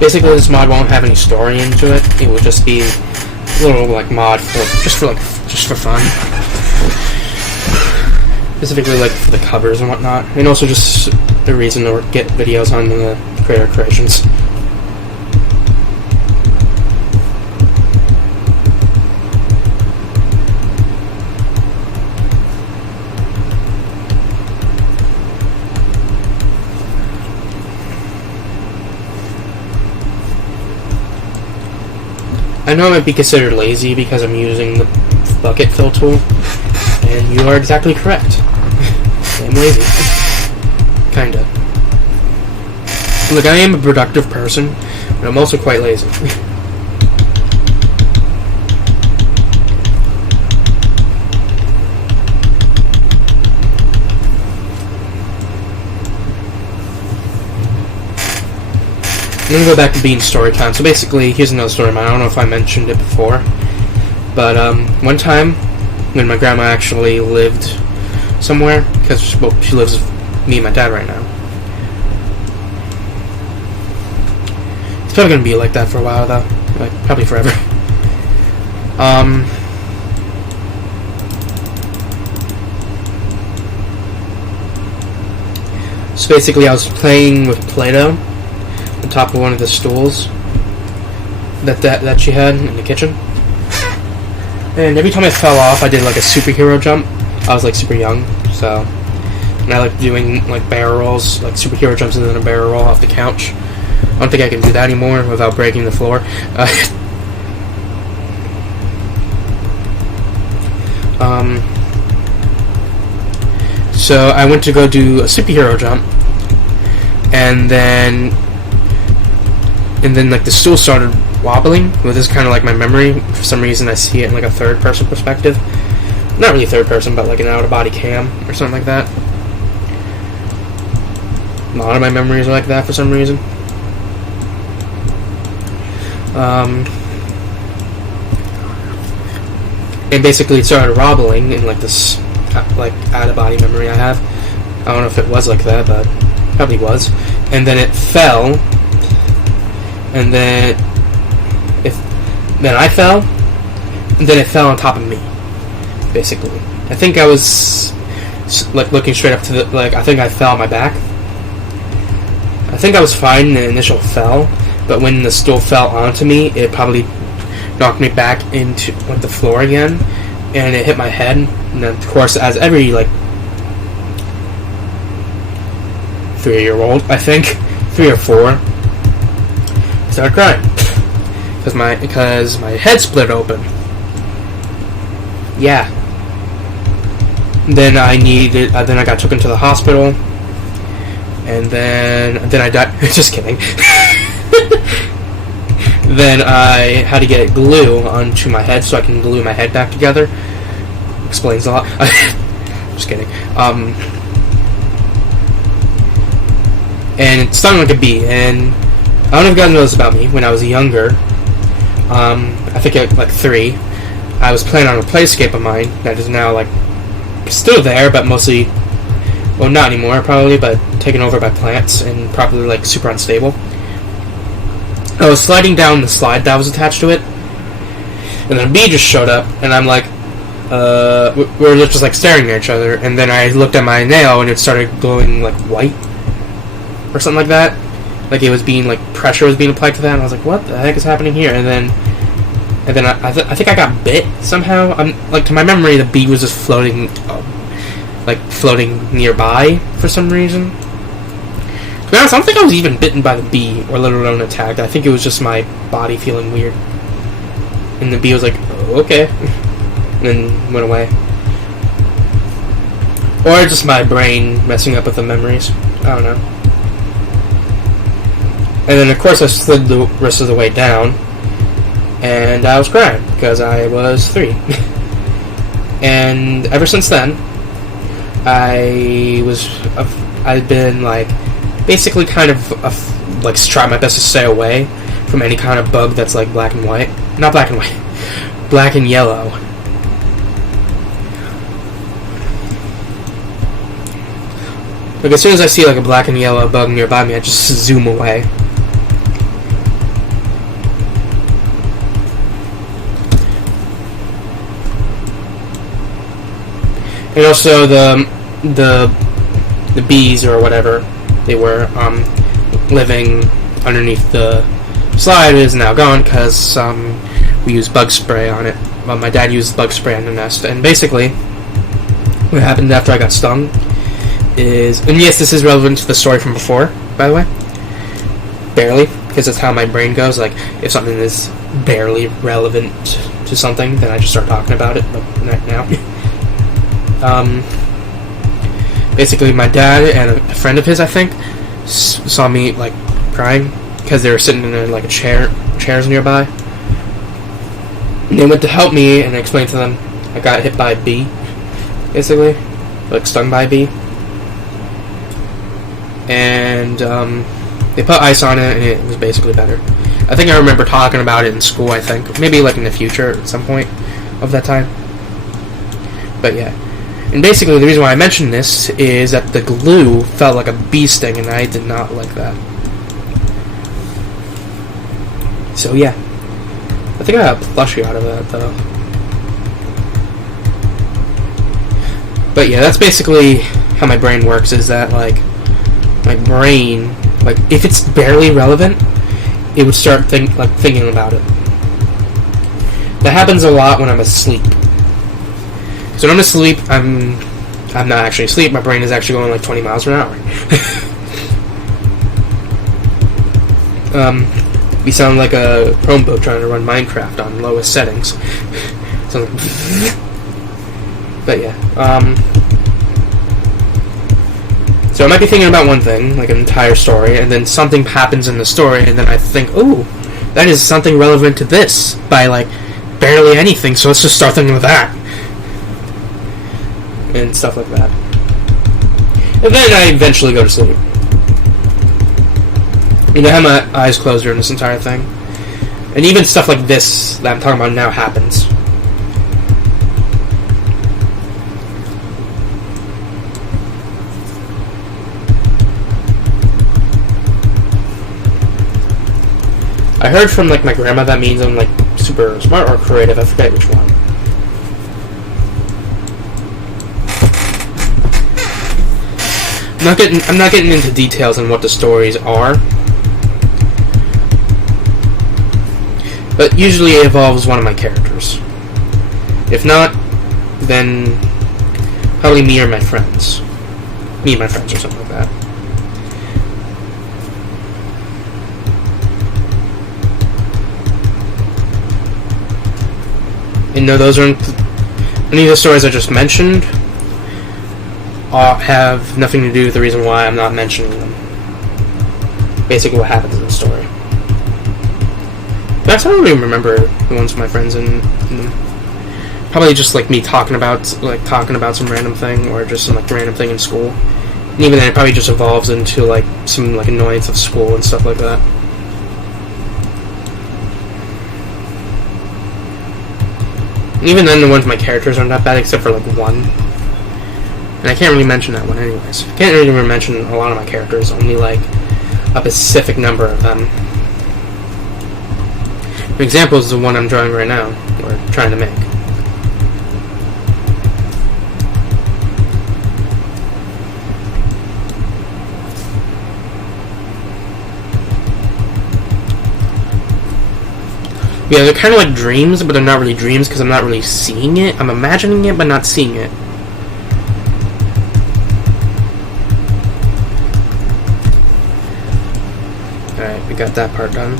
Basically, this mod won't have any story into it. It will just be a little like mod for just for fun. Specifically, like for the covers and whatnot, and also just a reason to get videos on the creator creations. I know I might be considered lazy because I'm using the bucket fill tool, and you are exactly correct. I'm lazy. Kinda. Look, I am a productive person, but I'm also quite lazy. I'm gonna go back to Bean's story time. So basically, here's another story of mine. I don't know if I mentioned it before, but one time when my grandma actually lived somewhere, because well, she lives with me and my dad right now. It's probably gonna be like that for a while though, like probably forever. So basically, I was playing with Play-Doh on top of one of the stools that she had in the kitchen, and every time I fell off, I did like a superhero jump. I was like super young, so and I like doing like barrel rolls, like superhero jumps and then a barrel roll off the couch. I don't think I can do that anymore without breaking the floor. So I went to go do a superhero jump, and then like the stool started wobbling. Well, this is kind of like my memory. For some reason, I see it in like a third-person perspective. Not really third person, but like an out-of-body cam or something like that. A lot of my memories are like that for some reason. And basically it started wobbling in like this like out-of-body memory I have. I don't know if it was like that, but it probably was. And then it fell, and then I fell, and then it fell on top of me. Basically, I think I was like looking straight up to the I think I fell on my back. I think I was fine in the initial fell, but when the stool fell onto me, it probably knocked me back into the floor again, and it hit my head. And then, of course, as every like 3-year-old, I think 3 or 4, I started crying because my head split open. Yeah. Then I got taken to the hospital, and then I died. Just kidding. Then I had to get glue onto my head so I can glue my head back together. Explains a lot. Just kidding. And it stung like a bee. And I don't know if you guys know this about me. When I was younger, I think at like 3, I was playing on a playscape of mine that is now like still there, but mostly, well, not anymore probably, but taken over by plants and probably like super unstable. I was sliding down the slide that was attached to it, and then a bee just showed up, and I'm like, we were just like staring at each other, and then I looked at my nail, and it started glowing like white, or something like that, like it was being, like pressure was being applied to that, and I was like, what the heck is happening here? And then I think I got bit somehow. Like, to my memory, the bee was just floating nearby for some reason. To be honest, I don't think I was even bitten by the bee, or let alone attacked. I think it was just my body feeling weird. And the bee was like, oh, okay. And then went away. Or just my brain messing up with the memories. I don't know. And then, of course, I slid the rest of the way down. And I was crying, because I was 3. And ever since then, I've been, like, basically kind of like try my best to stay away from any kind of bug that's like black and white. Not black and white. Black and yellow. Like, as soon as I see like a black and yellow bug nearby me, I just zoom away. And also the bees or whatever they were living underneath the slide is now gone because we used bug spray on it. Well, my dad used bug spray on the nest, and basically what happened after I got stung is, and yes, this is relevant to the story from before, by the way, barely. because that's how my brain goes. Like, if something is barely relevant to something, then I just start talking about it, like now. Basically, my dad and a friend of his, I think, saw me, like, crying because they were sitting in, like, chairs nearby. And they went to help me, and I explained to them I got hit by a bee, basically, like, stung by a bee. And, they put ice on it, and it was basically better. I think I remember talking about it in school, I think. Maybe, like, in the future at some point of that time. But, yeah. And basically, the reason why I mentioned this is that the glue felt like a bee sting, and I did not like that. So, yeah. I think I got a plushie out of that, though. But, yeah, that's basically how my brain works, is that, like, my brain, like, if it's barely relevant, it would start thinking about it. That happens a lot when I'm asleep. So when I'm asleep, I'm not actually asleep. My brain is actually going like 20 miles per hour. We sound like a Chromebook trying to run Minecraft on lowest settings. But yeah. So I might be thinking about one thing, like an entire story, and then something happens in the story, and then I think, ooh, that is something relevant to this by like barely anything. So let's just start thinking of that. And stuff like that. And then I eventually go to sleep. I have my eyes closed during this entire thing. And even stuff like this that I'm talking about now happens. I heard from like my grandma that means I'm like super smart or creative. I forget which one. I'm not getting into details on what the stories are, but usually it involves one of my characters. If not, then probably me or my friends. Me and my friends or something like that. And no, those aren't any of the stories I just mentioned. Have nothing to do with the reason why I'm not mentioning them. Basically what happens in the story. But I don't really remember the ones with my friends in them. Probably just like me talking about some random thing, or just some like random thing in school. And even then it probably just evolves into like some like annoyance of school and stuff like that. And even then the ones with my characters aren't that bad except for like one. And I can't really mention that one anyways. I can't really mention a lot of my characters, only like a specific number of them. An example is the one I'm drawing right now, or trying to make. Yeah, they're kind of like dreams, but they're not really dreams because I'm not really seeing it. I'm imagining it, but not seeing it. Alright, we got that part done.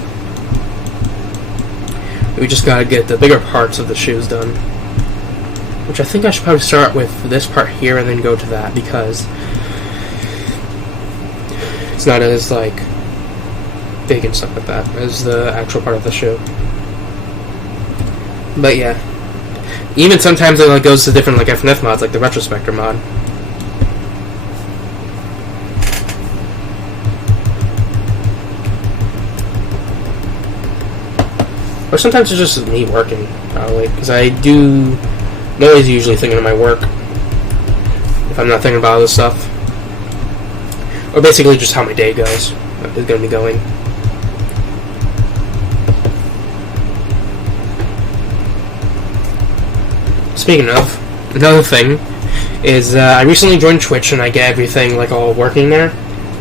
We just gotta get the bigger parts of the shoes done. Which I think I should probably start with this part here and then go to that, because it's not as, like, big and stuff like that as the actual part of the shoe. But yeah. Even sometimes it like goes to different like ro-fnf mods, like the Retrospector mod. Or sometimes it's just me working, probably, because I'm always usually thinking of my work if I'm not thinking about other stuff. Or basically just how my day goes, is going to be going. Speaking of, another thing is I recently joined Twitch and I get everything like all working there,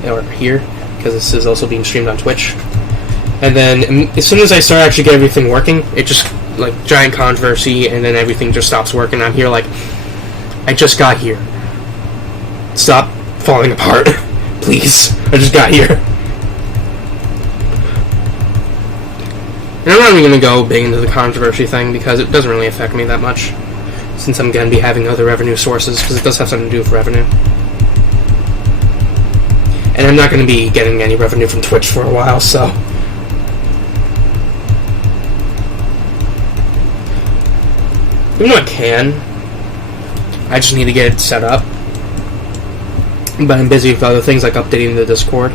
or here, because this is also being streamed on Twitch. And then as soon as I start actually get everything working, it just like giant controversy, and then everything just stops working. I'm here like, I just got here. Stop falling apart, please. I just got here. And I'm not even going to go big into the controversy thing because it doesn't really affect me that much, since I'm going to be having other revenue sources, because it does have something to do with revenue. And I'm not going to be getting any revenue from Twitch for a while, so... Even though I can, I just need to get it set up. But I'm busy with other things like updating the Discord.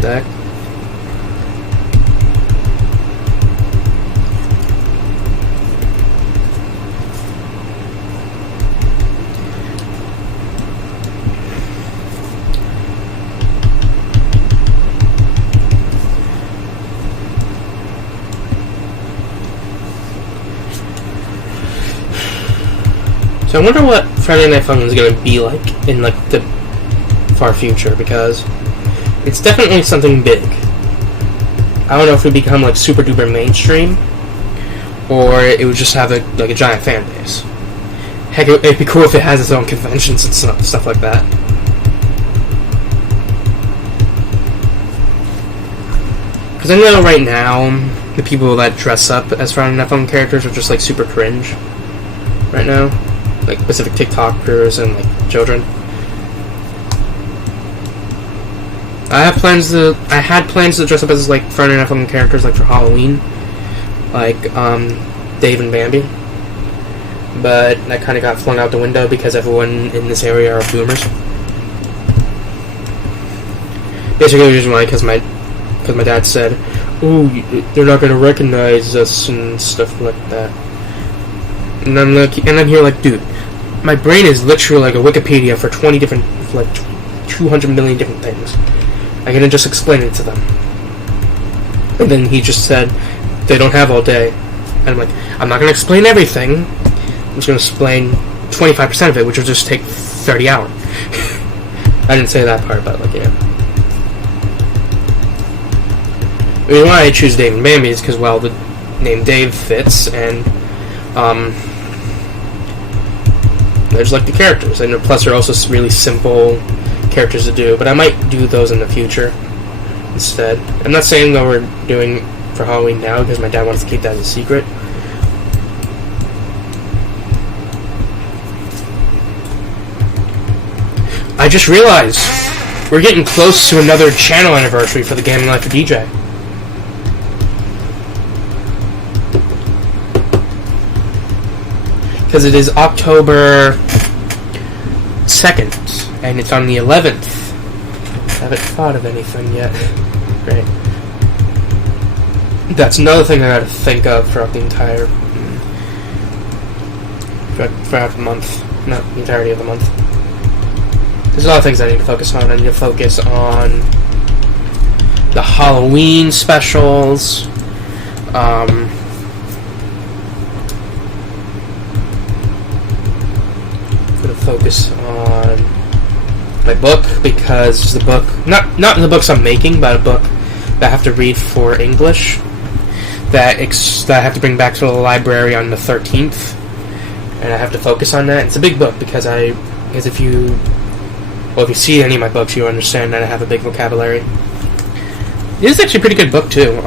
Deck. So I wonder what Friday Night Fun is going to be like in like the far future, because it's definitely something big. I don't know if it would become like super duper mainstream, or it would just have a giant fan base. Heck, it'd be cool if it has its own conventions and stuff like that. Because I know right now the people that dress up as Friday Night Fun characters are just like super cringe right now, like specific TikTokers and like children. I had plans to dress up as like Friday Night Fun characters like for Halloween, like Dave and Bambi, but that kind of got flung out the window because everyone in this area are boomers. Basically, the reason why because my dad said, "Oh, they're not going to recognize us" and stuff like that. And I'm here like, dude, my brain is literally like a Wikipedia for 20 different, like 200 million different things. I'm gonna just explain it to them. And then he just said, they don't have all day. And I'm like, I'm not gonna explain everything. I'm just gonna explain 25% of it, which will just take 30 hours. I didn't say that part, but like, yeah. The reason why I choose Dave and Bambi is because, well, the name Dave fits, and there's like the characters, and plus they're also really simple characters to do, but I might do those in the future instead. I'm not saying that we're doing for Halloween now because my dad wants to keep that a secret. I just realized we're getting close to another channel anniversary for the Gaming Life of DJ. Because it is October 2nd. And it's on the 11th. I haven't thought of anything yet. Great. That's another thing I gotta think of throughout the entire... throughout the month. Not the entirety of the month. There's a lot of things I need to focus on. I need to focus on the Halloween specials. I'm gonna focus on my book, because the book, not the books I'm making, but a book that I have to read for English, that I have to bring back to the library on the 13th, and I have to focus on that. It's a big book because if you see any of my books, you understand that I have a big vocabulary. It is actually a pretty good book too.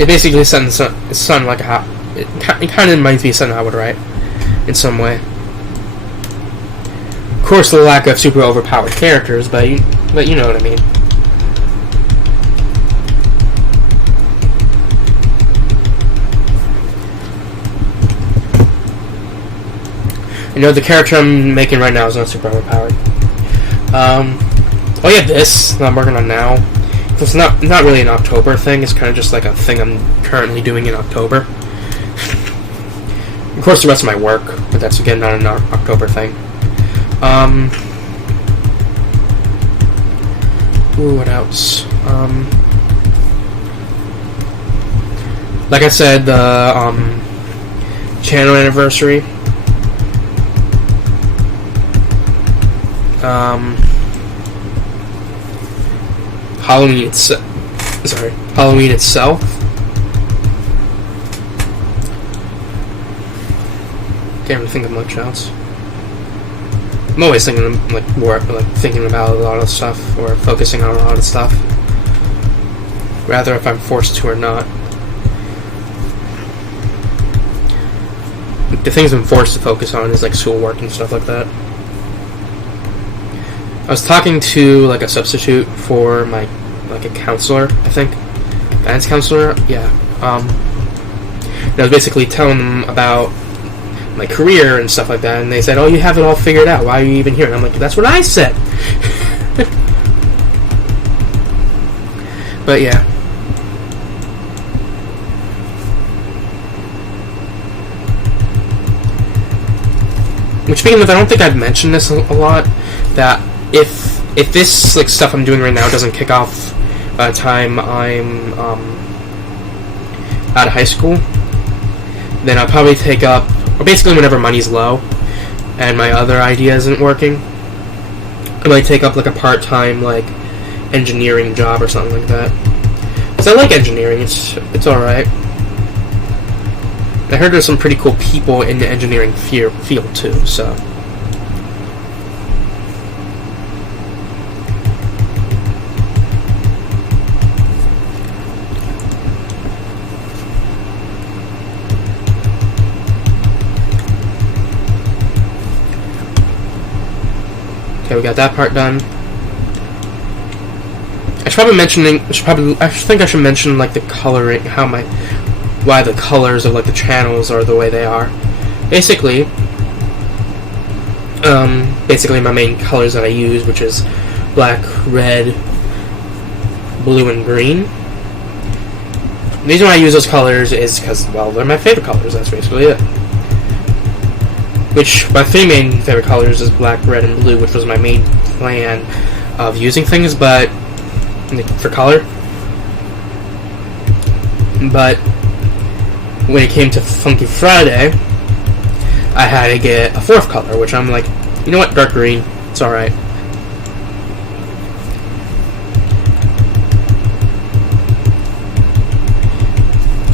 It basically is something like it kind of reminds me of something I would write in some way. Of course, the lack of super overpowered characters, but you know what I mean. You know, the character I'm making right now is not super overpowered. Oh yeah, this that I'm working on now. It's not really an October thing. It's kind of just like a thing I'm currently doing in October. Of course, the rest of my work, but that's again not an October thing. Ooh, what else? like I said, the channel anniversary. Halloween itself. Can't really think of much else. I'm always thinking thinking about a lot of stuff, or focusing on a lot of stuff, rather if I'm forced to or not. The things I'm forced to focus on is like schoolwork and stuff like that. I was talking to like a substitute for my a counselor, I think, guidance counselor. Yeah. And I was basically telling them about my career and stuff like that, and they said, "Oh, you have it all figured out. Why are you even here?" And I'm like, "That's what I said." But yeah. Which, speaking of, I don't think I've mentioned this a lot, that if this like stuff I'm doing right now doesn't kick off by the time I'm out of high school, then I'll probably take up, or basically whenever money's low and my other idea isn't working, I might take up like a part-time like engineering job or something like that. Because I like engineering, it's alright. I heard there's some pretty cool people in the engineering field too, so. Okay, we got that part done. I think I should mention like the coloring, why the colors of like the channels are the way they are. Basically my main colors that I use, which is black, red, blue, and green. The reason why I use those colors is because, well, they're my favorite colors. That's basically it. Which, my three main favorite colors is black, red, and blue, which was my main plan of using things, but for color. But when it came to Funky Friday, I had to get a fourth color, which I'm like, you know what, dark green, it's alright.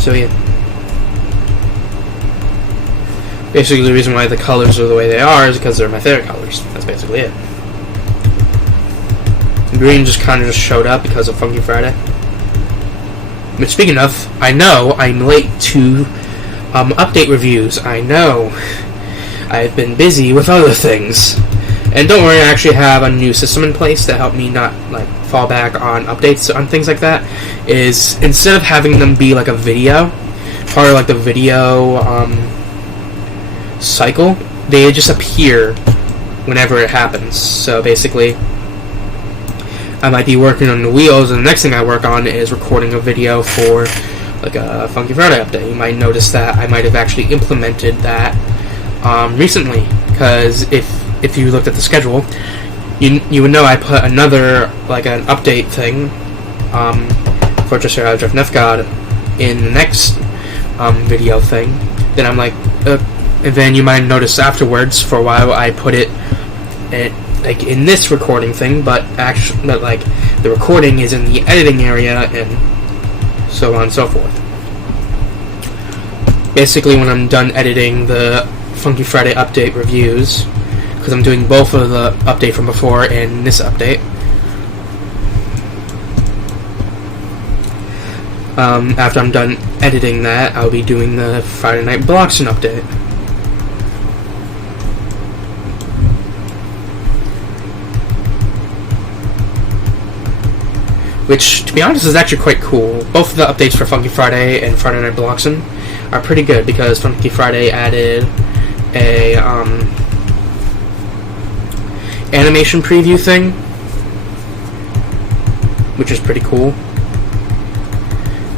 So yeah. Basically the reason why the colors are the way they are is because they're my favorite colors. That's basically it. Green just kind of showed up because of Funky Friday. But speaking of, I know I'm late to update reviews. I know. I've been busy with other things. And don't worry, I actually have a new system in place to help me not like fall back on updates on things like that. Is instead of having them be like a video, part of like the video cycle, they just appear whenever it happens. So basically, I might be working on the wheels, and the next thing I work on is recording a video for like a Funky Friday update. You might notice that I might have actually implemented that recently, because if you looked at the schedule, you would know I put another like an update thing for just ro-fnf God in the next video thing. Then I'm like, and then you might notice afterwards for a while I put it like in this recording thing, but like the recording is in the editing area, and so on and so forth. Basically, when I'm done editing the Funky Friday update reviews, because I'm doing both of the update from before and this update, after I'm done editing that, I'll be doing the Friday Night Bloxen update. Which, to be honest, is actually quite cool. Both of the updates for Funky Friday and Friday Night Bloxen are pretty good, because Funky Friday added a animation preview thing, which is pretty cool.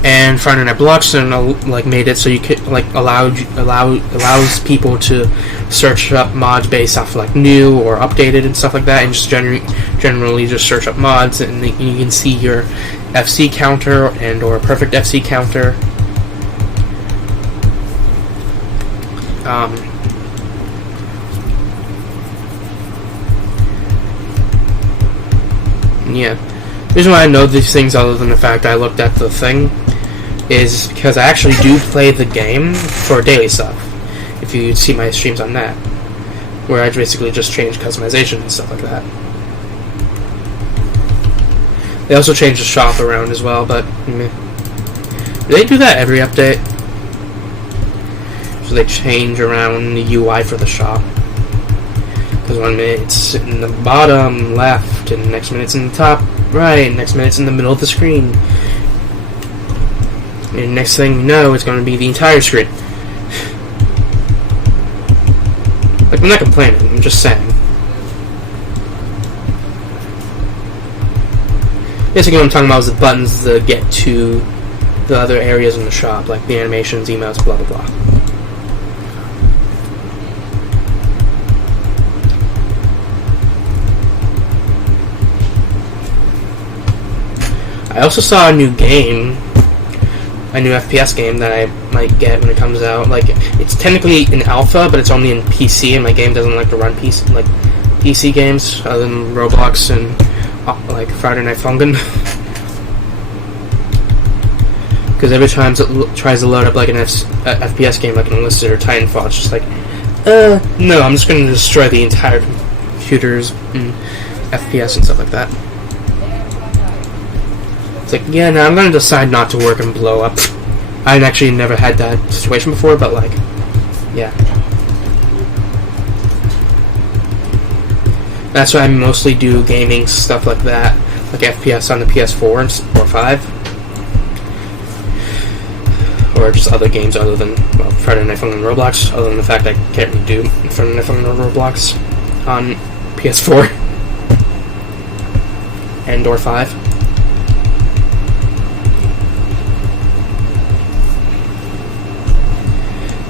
And Friday Night Bloxen like made it so you could like allows people to search up mods based off like new or updated and stuff like that, and just generally just search up mods, and you can see your FC counter and or perfect FC counter. Yeah. The reason why I know these things, other than the fact I looked at the thing, is because I actually do play the game for daily stuff. If you see my streams on that, where I basically just change customization and stuff like that. They also change the shop around as well, but meh. Do they do that every update? So they change around the UI for the shop. Because 1 minute it's in the bottom left, and the next minute it's in the top right, and next minute it's in the middle of the screen. And next thing you know, it's going to be the entire screen. Like, I'm not complaining, I'm just saying. Basically what I'm talking about is the buttons that get to the other areas in the shop, like the animations, emails, blah blah blah. I also saw a new game, a new FPS game that I might get when it comes out. Like, it's technically in alpha, but it's only in PC, and my game doesn't like to run PC games other than Roblox and like Friday Night Funkin'. Because every time it tries to load up like an FPS game, like an Enlisted or Titanfall, it's just like, no, I'm just going to destroy the entire computer's FPS and stuff like that. It's like, yeah, no, I'm going to decide not to work and blow up. I've actually never had that situation before, but like, yeah. That's why I mostly do gaming stuff like that, like FPS on the PS4 or 5. Or just other games other than, well, Friday Night Funkin' and Roblox, other than the fact I can't really do Friday Night Funkin' or Roblox on PS4 and or 5.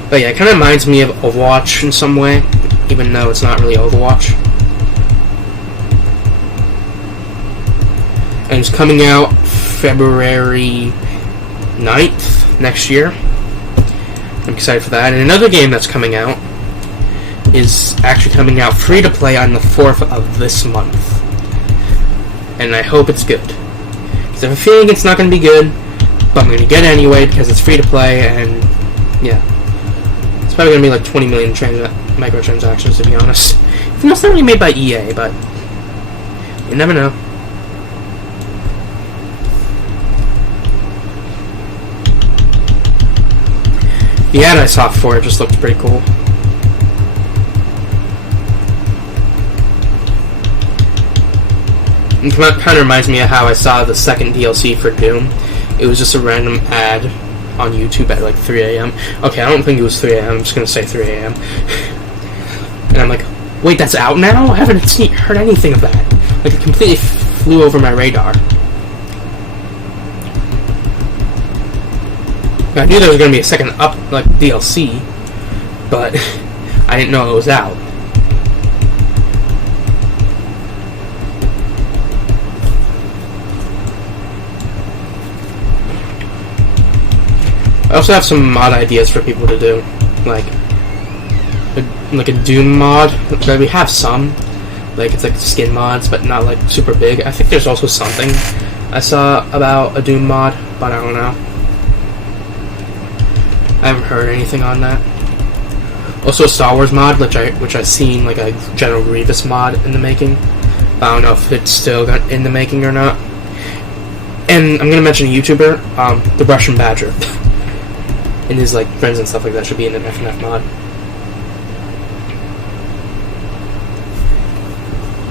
But yeah, it kind of reminds me of Overwatch in some way, even though it's not really Overwatch. And it's coming out February 9th next year. I'm excited for that. And another game that's coming out is actually coming out free to play on the 4th of this month. And I hope it's good. Because I have a feeling it's not going to be good, but I'm going to get it anyway because it's free to play, and yeah. It's probably going to be like 20 million microtransactions, to be honest. Even though it's not really made by EA, but you never know. The ad I saw for it just looked pretty cool. It kind of reminds me of how I saw the second DLC for Doom. It was just a random ad on YouTube at like 3 a.m. Okay, I don't think it was 3 a.m. I'm just going to say 3 a.m. And I'm like, wait, that's out now? I haven't heard anything of that. Like, it completely flew over my radar. I knew there was going to be a second DLC, but I didn't know it was out. I also have some mod ideas for people to do, like a Doom mod. But we have some, like it's like skin mods, but not like super big. I think there's also something I saw about a Doom mod, but I don't know. I haven't heard anything on that. Also a Star Wars mod, which I've seen like a General Grievous mod in the making. I don't know if it's still in the making or not. And I'm gonna mention a YouTuber, the Russian Badger, and his like friends and stuff like that should be in an FNF mod.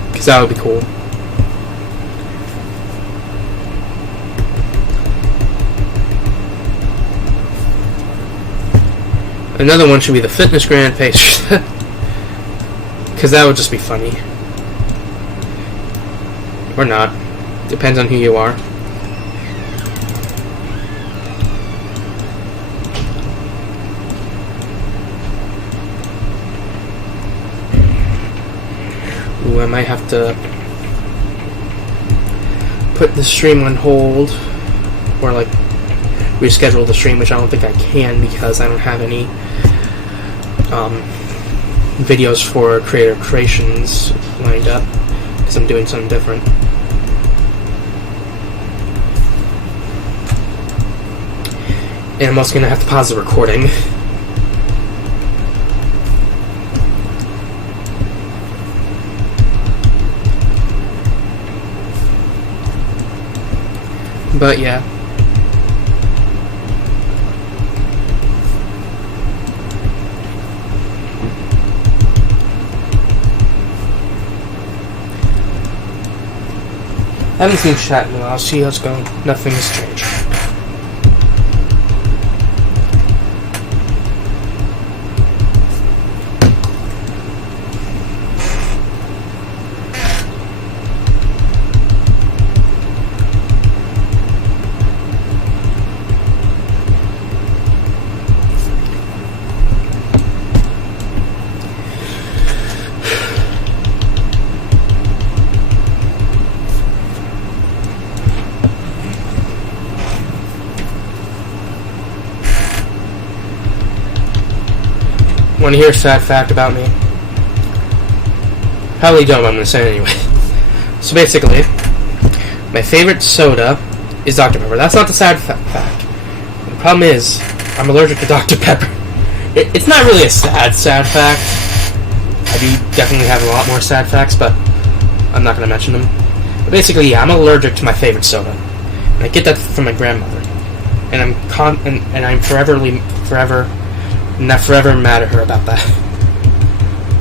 Because that would be cool. Another one should be the Fitness Grand page. Because that would just be funny. Or not. Depends on who you are. Ooh, I might have to put the stream on hold. Or like reschedule the stream, which I don't think I can because I don't have any videos for creator creations lined up because I'm doing something different. And I'm also going to have to pause the recording. But yeah. I haven't seen chat in a while. See how it's going. Nothing has changed. Want to hear a sad fact about me? Probably don't, but I'm going to say it anyway. So basically, my favorite soda is Dr. Pepper. That's not the sad fact. The problem is, I'm allergic to Dr. Pepper. It's not really a sad fact. I do definitely have a lot more sad facts, but I'm not going to mention them. But basically, yeah, I'm allergic to my favorite soda. And I get that from my grandmother. And I'm forever mad at her about that.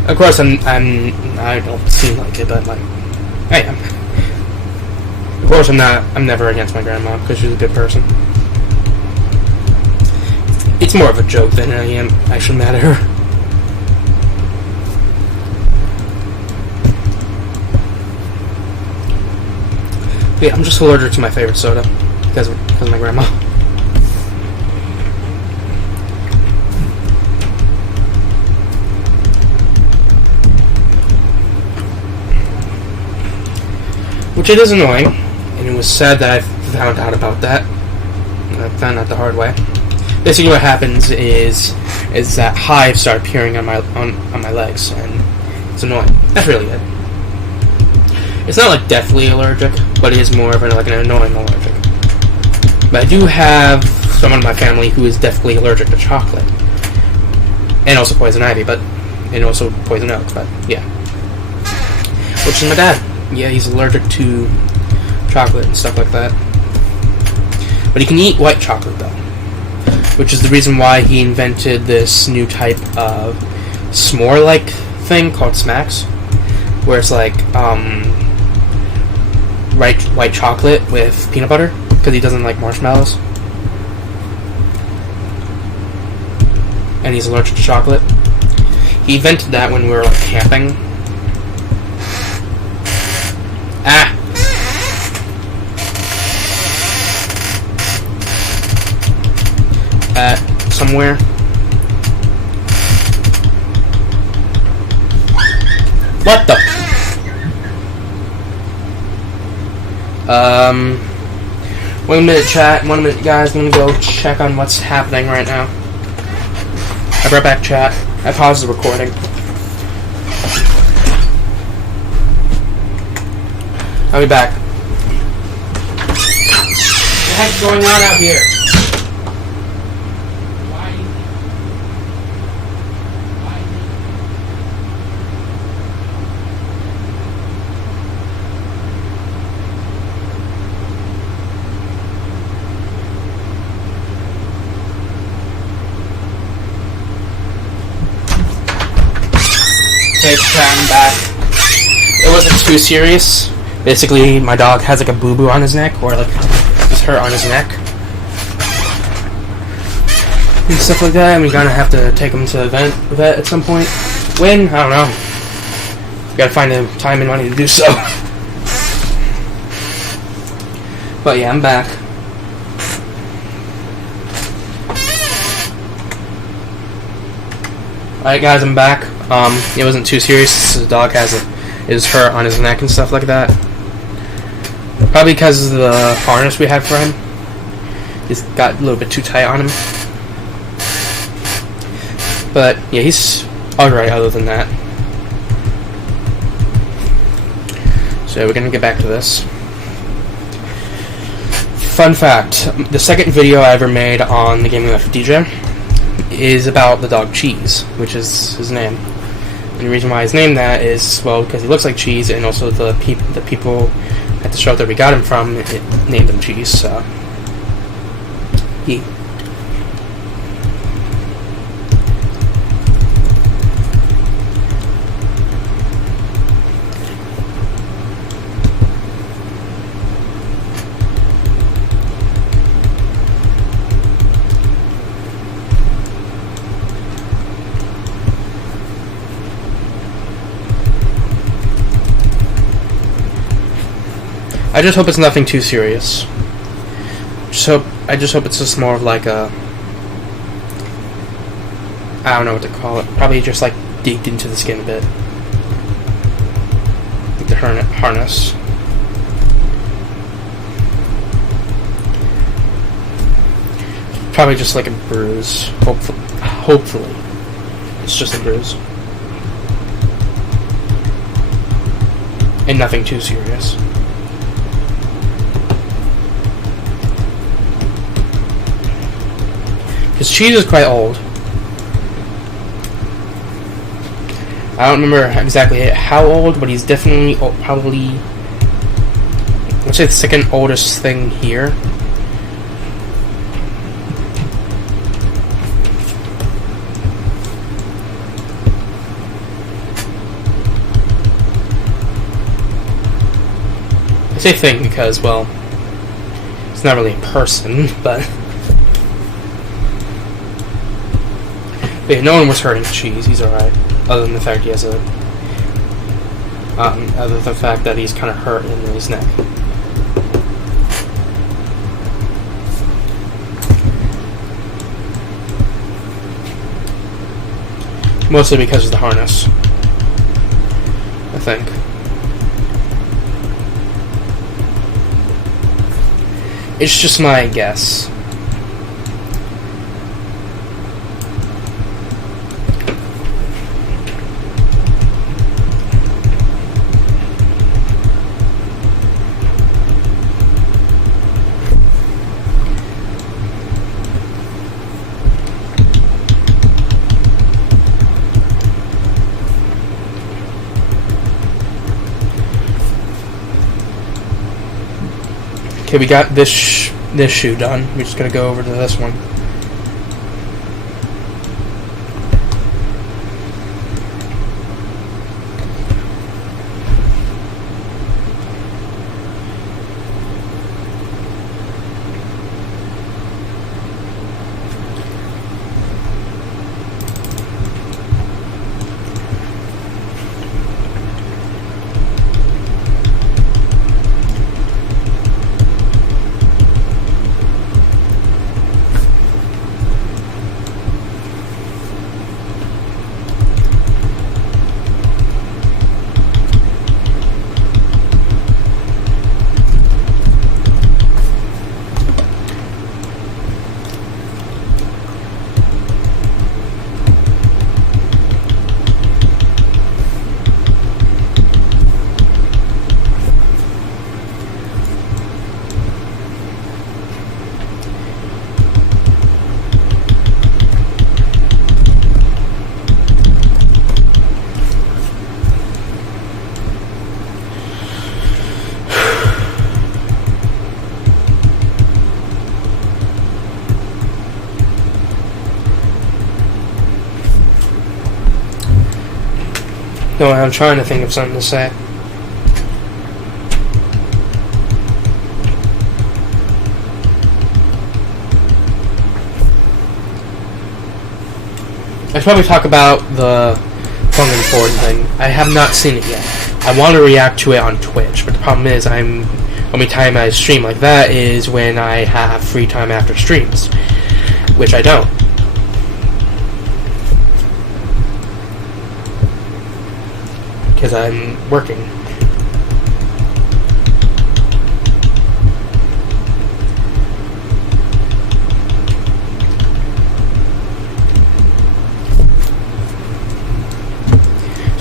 Of course, I don't seem like it, but like, I am. Of course, I'm never against my grandma because she's a good person. It's more of a joke than I am actually mad at her. But yeah, I'm just allergic to my favorite soda because of my grandma. Which it is annoying, and it was sad that I found out about that. I found out the hard way. Basically, what happens is that hives start appearing on my legs, and it's annoying. That's really it. It's not like deathly allergic, but it is more of an annoying allergic. But I do have someone in my family who is deathly allergic to chocolate, and also poison ivy, and also poison oak. But yeah, which is my dad. Yeah, he's allergic to chocolate and stuff like that. But he can eat white chocolate, though. Which is the reason why he invented this new type of s'more-like thing called smacks. Where it's like, white chocolate with peanut butter. Because he doesn't like marshmallows. And he's allergic to chocolate. He invented that when we were, camping. Somewhere. What the? 1 minute chat, 1 minute guys, I'm gonna go check on what's happening right now. I brought back chat. I paused the recording. I'll be back. What the heck's going on out here? Okay, I'm back. It wasn't too serious. Basically, my dog has a boo-boo on his neck, or just hurt on his neck. And stuff like that, and we're gonna have to take him to the vet at some point. When? I don't know. Gotta find the time and money to do so. But yeah, I'm back. Alright guys, I'm back. It wasn't too serious. The dog is hurt on his neck and stuff like that. Probably because of the harness we had for him. It's got a little bit too tight on him. But yeah, he's alright other than that. So we're gonna get back to this. Fun fact, the second video I ever made on the Gaming Life of DJ is about the dog Cheese, which is his name. And the reason why he's named that is, well, because he looks like cheese, and also the people at the shelter we got him from named him Cheese, so... I just hope it's nothing too serious. I just hope it's just more of like a... I don't know what to call it. Probably just like digged into the skin a bit. Like the harness. Probably just like a bruise. Hopefully. It's just a bruise. And nothing too serious. Because Cheese is quite old. I don't remember exactly how old, but he's definitely probably, let's say, the second oldest thing here. I say thing because, well, it's not really a person, but... But yeah, no one was hurting Cheese. He's alright. Other than the fact he has a... other than the fact that he's kind of hurt in his neck. Mostly because of the harness. I think. It's just my guess. Okay, we got this shoe done. We're just gonna go over to this one. No, I'm trying to think of something to say. I should probably talk about the Fung and Ford thing. I have not seen it yet. I want to react to it on Twitch, but the problem is only time I stream like that is when I have free time after streams, which I don't. Because I'm working.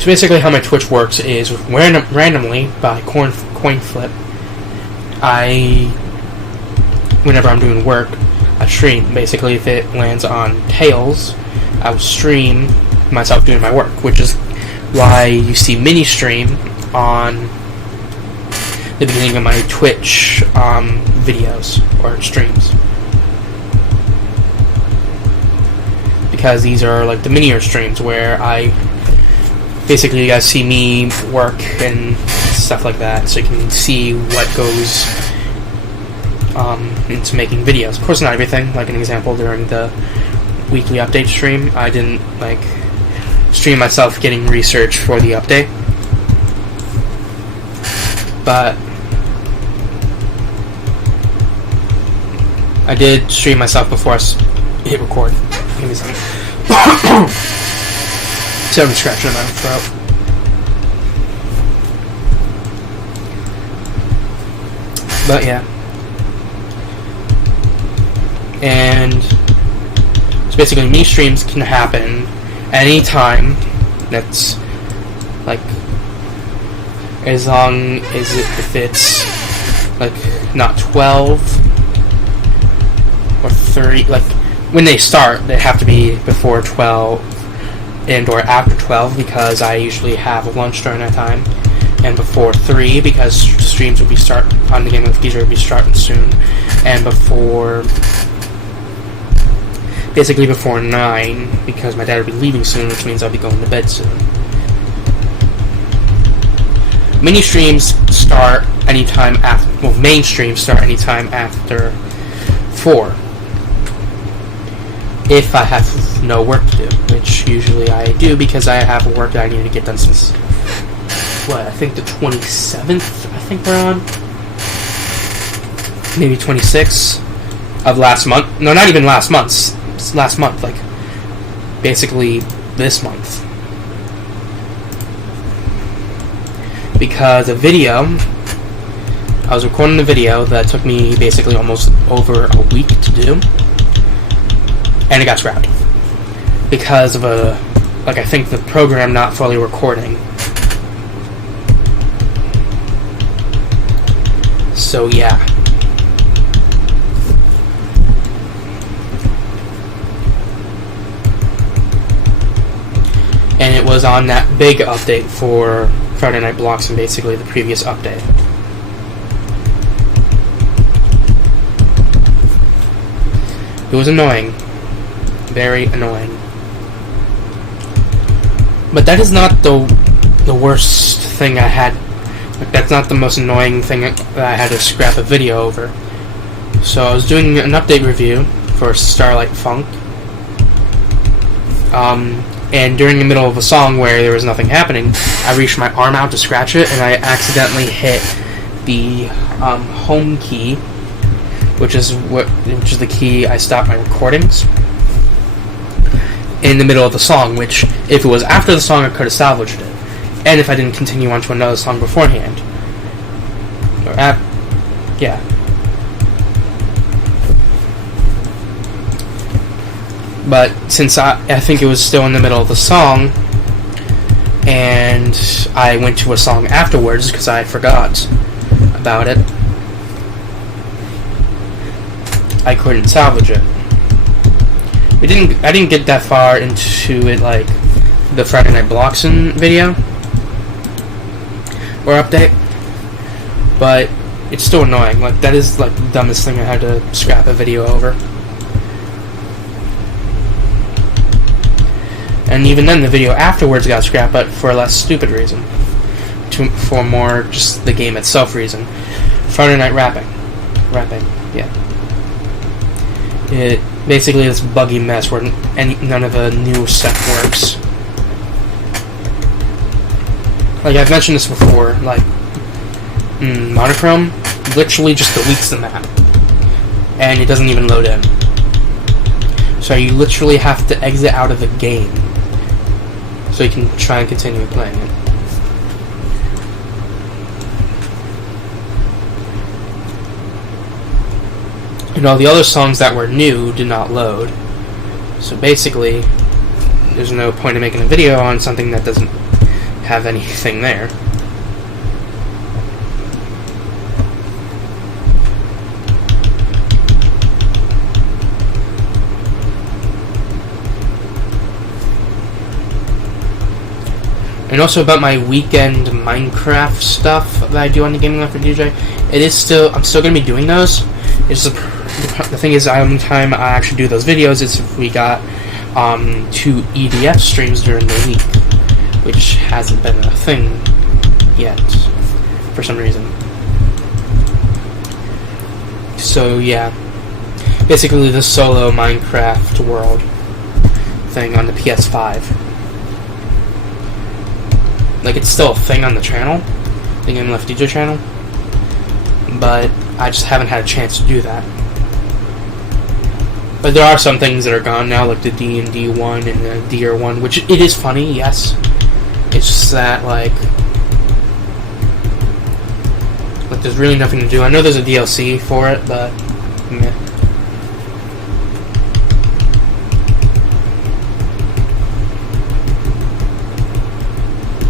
basically how my Twitch works is randomly by coin flip. Whenever I'm doing work, I stream. Basically, if it lands on Tails, I will stream myself doing my work, which is why you see mini stream on the beginning of my Twitch videos or streams, because these are like the minier streams where I basically, you guys see me work and stuff like that, so you can see what goes into making videos. Of course, not everything. Like an example, during the weekly update stream, I didn't like stream myself getting research for the update, but I did stream myself before I hit record. Give me some. So I'm scratching my throat. But yeah. And so basically, mini streams can happen anytime. That's like, as long as if it's like not 12 or 30, like when they start, they have to be before 12 and or after 12, because I usually have lunch during that time, and before 3 because streams will be on the Game of Future will be starting soon, and basically before 9, because my dad will be leaving soon, which means I'll be going to bed soon. Mini streams start anytime after, well, main streams start anytime after 4. If I have no work to do, which usually I do, because I have work that I need to get done since, I think the 27th, I think we're on? Maybe 26th of last month. No, not even last month. It's last month, like, basically this month. Because a video, I was recording a video that took me basically almost over a week to do, and it got scrapped. Because of I think the program not fully recording. So yeah. And it was on that big update for Friday Night Blocks, and basically the previous update. It was annoying. Very annoying. But that is not the worst thing I had. Like, that's not the most annoying thing that I had to scrap a video over. So I was doing an update review for Starlight Funk. And during the middle of a song where there was nothing happening, I reached my arm out to scratch it, and I accidentally hit the home key, which is the key I stopped my recordings in the middle of the song. Which, if it was after the song, I could have salvaged it, and if I didn't continue on to another song beforehand, yeah. But since I think it was still in the middle of the song, and I went to a song afterwards because I forgot about it, I couldn't salvage it. I didn't get that far into it, like the Friday Night Blocksin video or update, but it's still annoying. Like, that is like the dumbest thing I had to scrap a video over. And even then, the video afterwards got scrapped, but for a less stupid reason. For more just the game itself reason. Friday Night Rapping, yeah. It basically this buggy mess where none of the new stuff works. Like, I've mentioned this before, like, Monochrome literally just deletes the map. And it doesn't even load in. So you literally have to exit out of the game so you can try and continue playing it. And all the other songs that were new did not load. So basically, there's no point in making a video on something that doesn't have anything there. And also about my weekend Minecraft stuff that I do on the Gaming Life for DJ, I'm still going to be doing those. It's the thing is, the only time I actually do those videos is if we got 2 EDF streams during the week, which hasn't been a thing yet for some reason. So yeah, basically the solo Minecraft world thing on the PS5. Like, it's still a thing on the channel, the Game Left DJ channel, but I just haven't had a chance to do that. But there are some things that are gone now, like the D&D one and the Deer one, which it is funny, yes. It's just that, like there's really nothing to do. I know there's a DLC for it, but meh.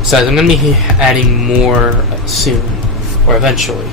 So I'm going to be adding more soon, or eventually.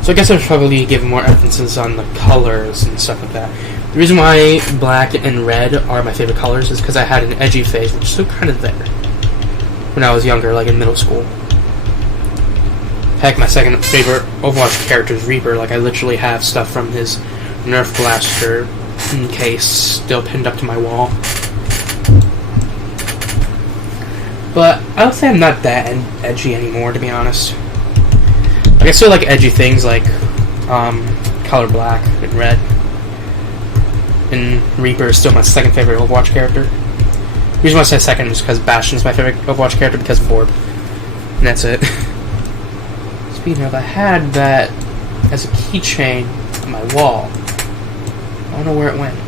So I guess I should probably give more emphasis on the colors and stuff like that. The reason why black and red are my favorite colors is because I had an edgy phase, which is still kind of there, when I was younger, like in middle school. Heck, my second favorite Overwatch character is Reaper. Like, I literally have stuff from his Nerf blaster in case still pinned up to my wall. But I would say I'm not that edgy anymore, to be honest. Like, I still like edgy things like color black and red. And Reaper is still my second favorite Overwatch character. The reason why I say second is because Bastion is my favorite Overwatch character because of Orb. And that's it. Speaking of, I had that as a keychain on my wall. I don't know where it went.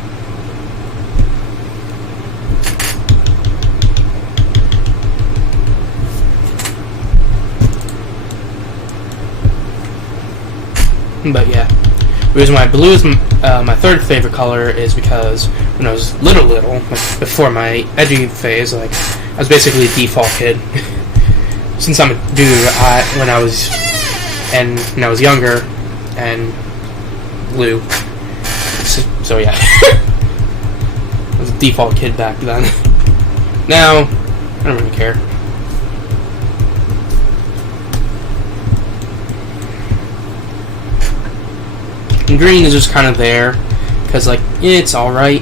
But yeah, the reason why blue is my third favorite color is because when I was little, like before my edgy phase, like I was basically a default kid. Since I'm a dude, when I was younger and blue, so yeah, I was a default kid back then. Now I don't really care. And green is just kind of there, because, like, it's alright,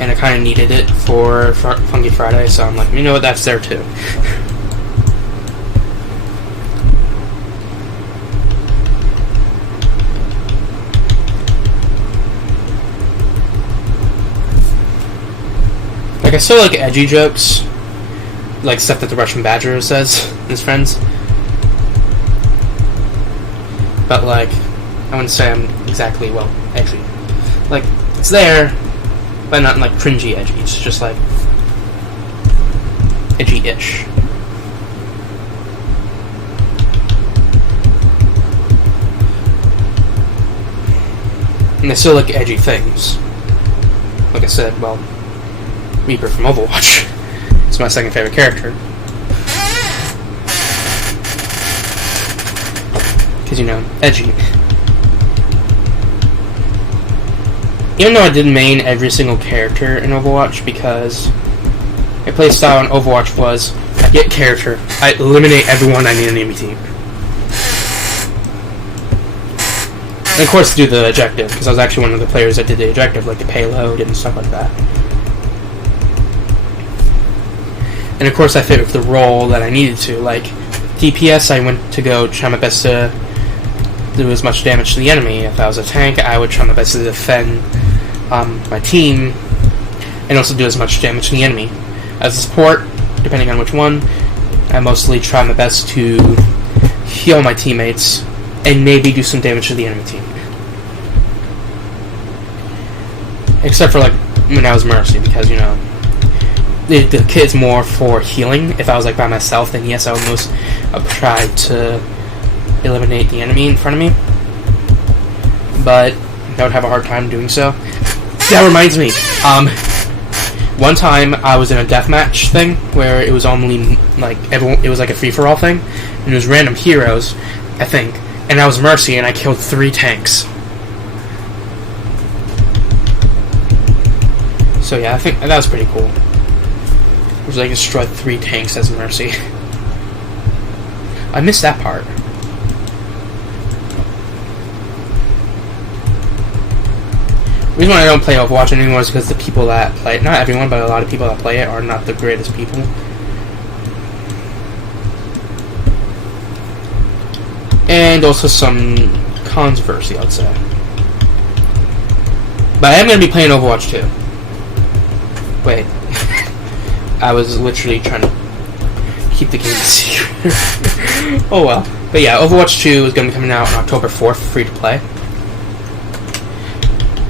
and I kind of needed it for Funky Friday, so I'm like, you know what, that's there too. Like, I still like edgy jokes, like stuff that the Russian Badger says, and his friends. But, like, I wouldn't say I'm exactly, well, edgy. Like, it's there, but not like cringy edgy. It's just like edgy-ish. And I still like edgy things. Like I said, well, Reaper from Overwatch. It's my second favorite character. Because, you know, edgy. Even though I did main every single character in Overwatch, because my playstyle in Overwatch was, I get character, I eliminate everyone I need an enemy team. And of course do the objective, because I was actually one of the players that did the objective, like the payload and stuff like that. And of course I fit with the role that I needed to, like, DPS, I went to go try my best to do as much damage to the enemy. If I was a tank, I would try my best to defend my team and also do as much damage to the enemy. As a support, depending on which one, I mostly try my best to heal my teammates and maybe do some damage to the enemy team. Except for like when I was Mercy, because the kit's more for healing. If I was like by myself, then yes, I would most try to eliminate the enemy in front of me, but I would have a hard time doing so. That reminds me, one time I was in a deathmatch thing where it was only like everyone, it was like a free-for-all thing, and it was random heroes, I think, and I was Mercy and I killed 3 tanks. So yeah, I think that was pretty cool. It was like destroyed 3 tanks as Mercy. I missed that part. The reason why I don't play Overwatch anymore is because the people that play it, not everyone, but a lot of people that play it are not the greatest people. And also some controversy, I'd say. But I am going to be playing Overwatch 2. Wait. I was literally trying to keep the game secret. Oh well. But yeah, Overwatch 2 is going to be coming out on October 4th, free to play.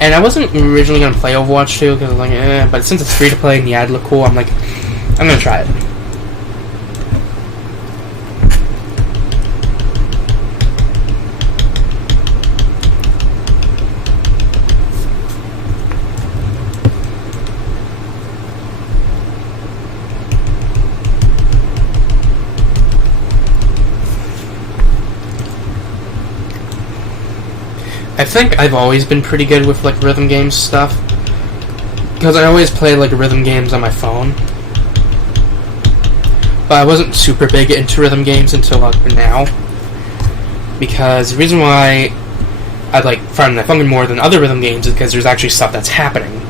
And I wasn't originally going to play Overwatch 2 because I was like, but since it's free to play and the ad looked cool, I'm like, I'm going to try it. I think I've always been pretty good with like rhythm games stuff, because I always play like rhythm games on my phone. But I wasn't super big into rhythm games until like now, because the reason why I like Fire Night Funkin' more than other rhythm games is because there's actually stuff that's happening.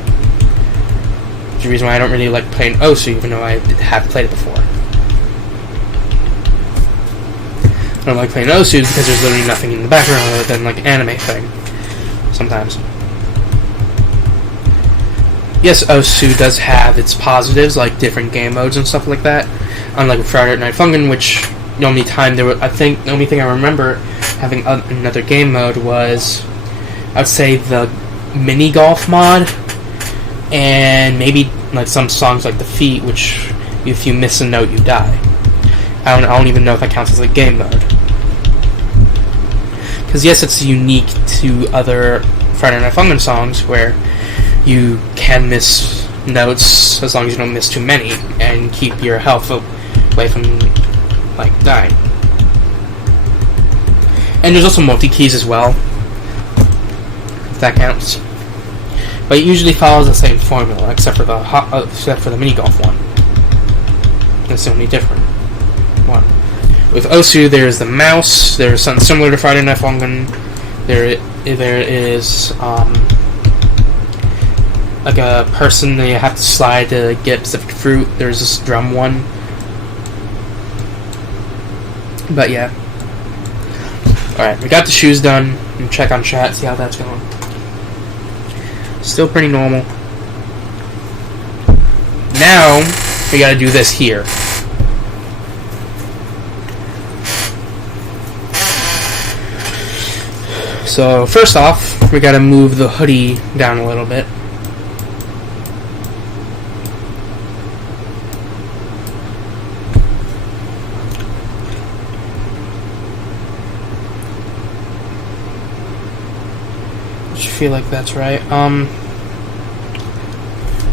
The reason why I don't really like playing Osu, even though I have played it before. I don't like playing Osu because there's literally nothing in the background other than like anime thing. Sometimes. Yes, Osu does have its positives, like different game modes and stuff like that. Unlike Friday Night Funkin', which the only time there were, I think the only thing I remember having another game mode was, I'd say the mini golf mod, and maybe like some songs like Defeat, which if you miss a note you die. I don't even know if that counts as a game mode. Because yes, it's unique to other Friday Night Funkin' songs where you can miss notes as long as you don't miss too many and keep your health away from like dying. And there's also multi-keys as well, if that counts. But it usually follows the same formula except for the mini golf one. That's the only different one. With Osu, there's the mouse. There's something similar to Friday Night Funkin'. There is like a person that you have to slide to get specific fruit. There's this drum one. But yeah. Alright, we got the shoes done. And check on chat, see how that's going. Still pretty normal. Now, we gotta do this here. So, first off, we gotta move the hoodie down a little bit. I feel like that's right.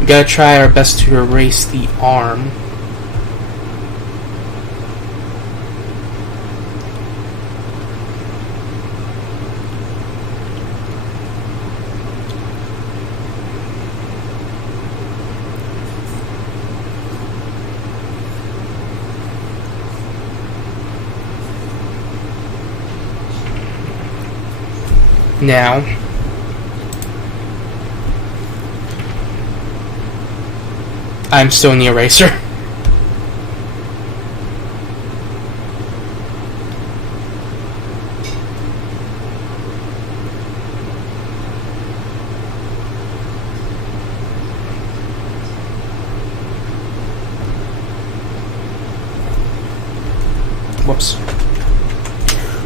We gotta try our best to erase the arm. Now, I'm still in the eraser. Whoops.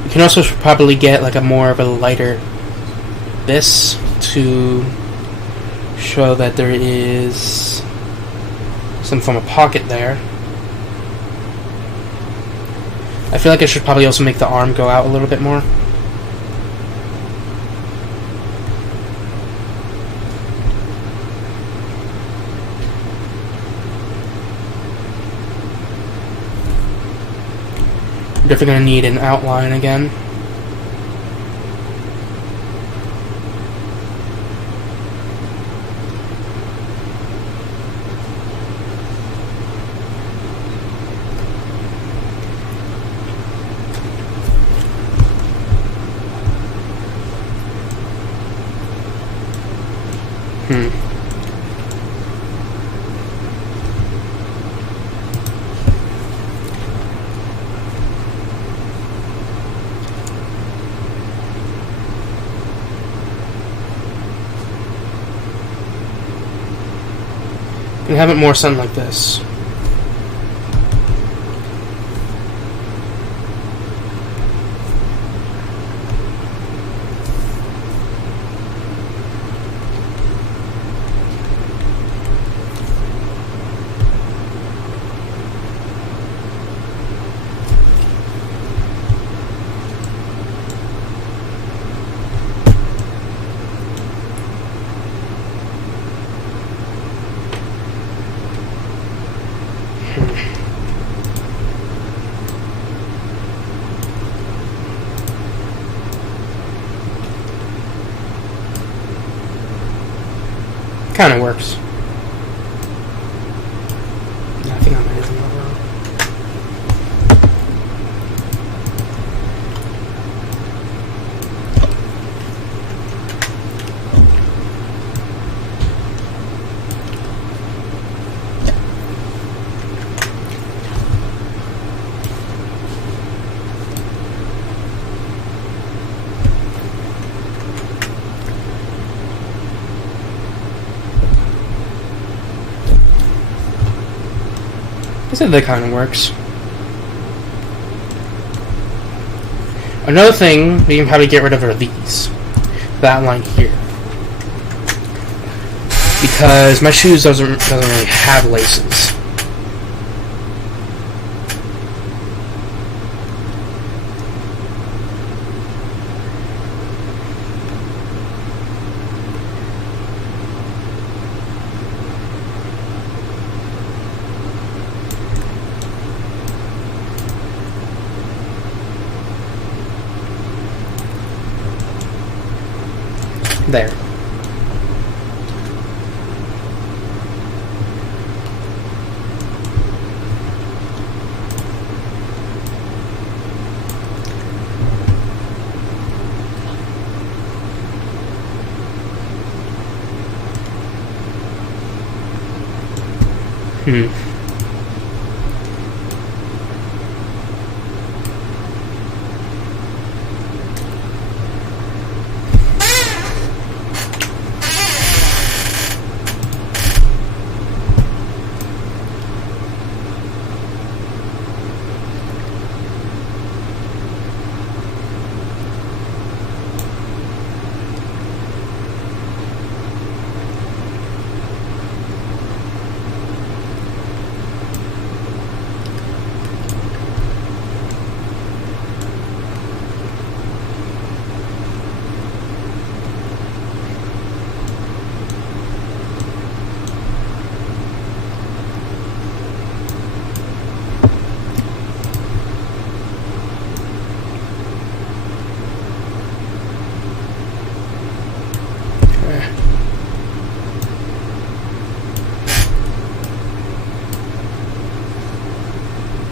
You can also probably get like a more of a lighter this to show that there is some form of pocket there. I feel like I should probably also make the arm go out a little bit more. Definitely going to need an outline again. And have it more sun like this. Kind of works. I think I might have done that wrong. I said that kind of works. Another thing we can probably get rid of are these. That line here. Because my shoes doesn't really have laces. There.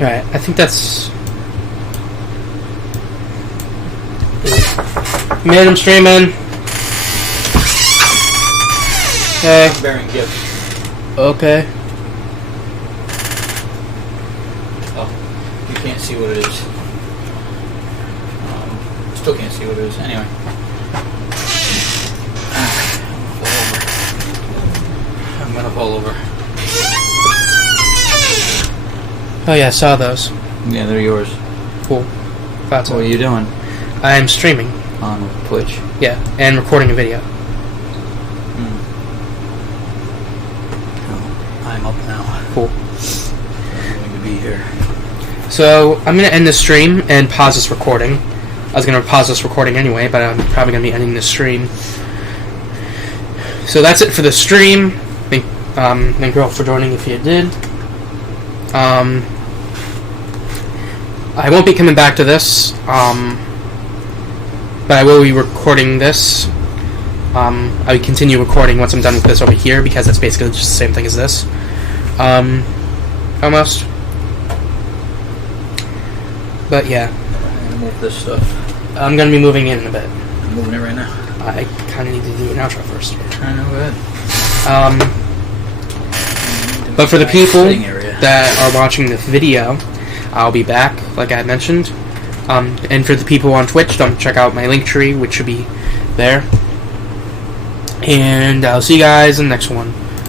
Alright, I think that's... Man, I'm streaming. Hey. I'm bearing gifts. Okay. Oh, you can't see what it is. Still can't see what it is. Anyway. I'm gonna fall over. Oh yeah, I saw those. Yeah, they're yours. Cool. Thought so. What are you doing? I'm streaming. On Twitch? Yeah, and recording a video. I'm up now. Cool. I'm going to be here. So, I'm going to end the stream and pause this recording. I was going to pause this recording anyway, but I'm probably going to be ending the stream. So that's it for the stream. Thank you all for joining if you did. I won't be coming back to this, but I will be recording this. I will continue recording once I'm done with this over here, because that's basically just the same thing as this. Almost. But yeah. I'm going to move this stuff. I'm going to be moving in a bit. I'm moving it right now. I kind of need to do an outro first. I know, go ahead. But for the people that are watching this video, I'll be back, like I mentioned. And for the people on Twitch, don't check out my link tree, which should be there. And I'll see you guys in the next one.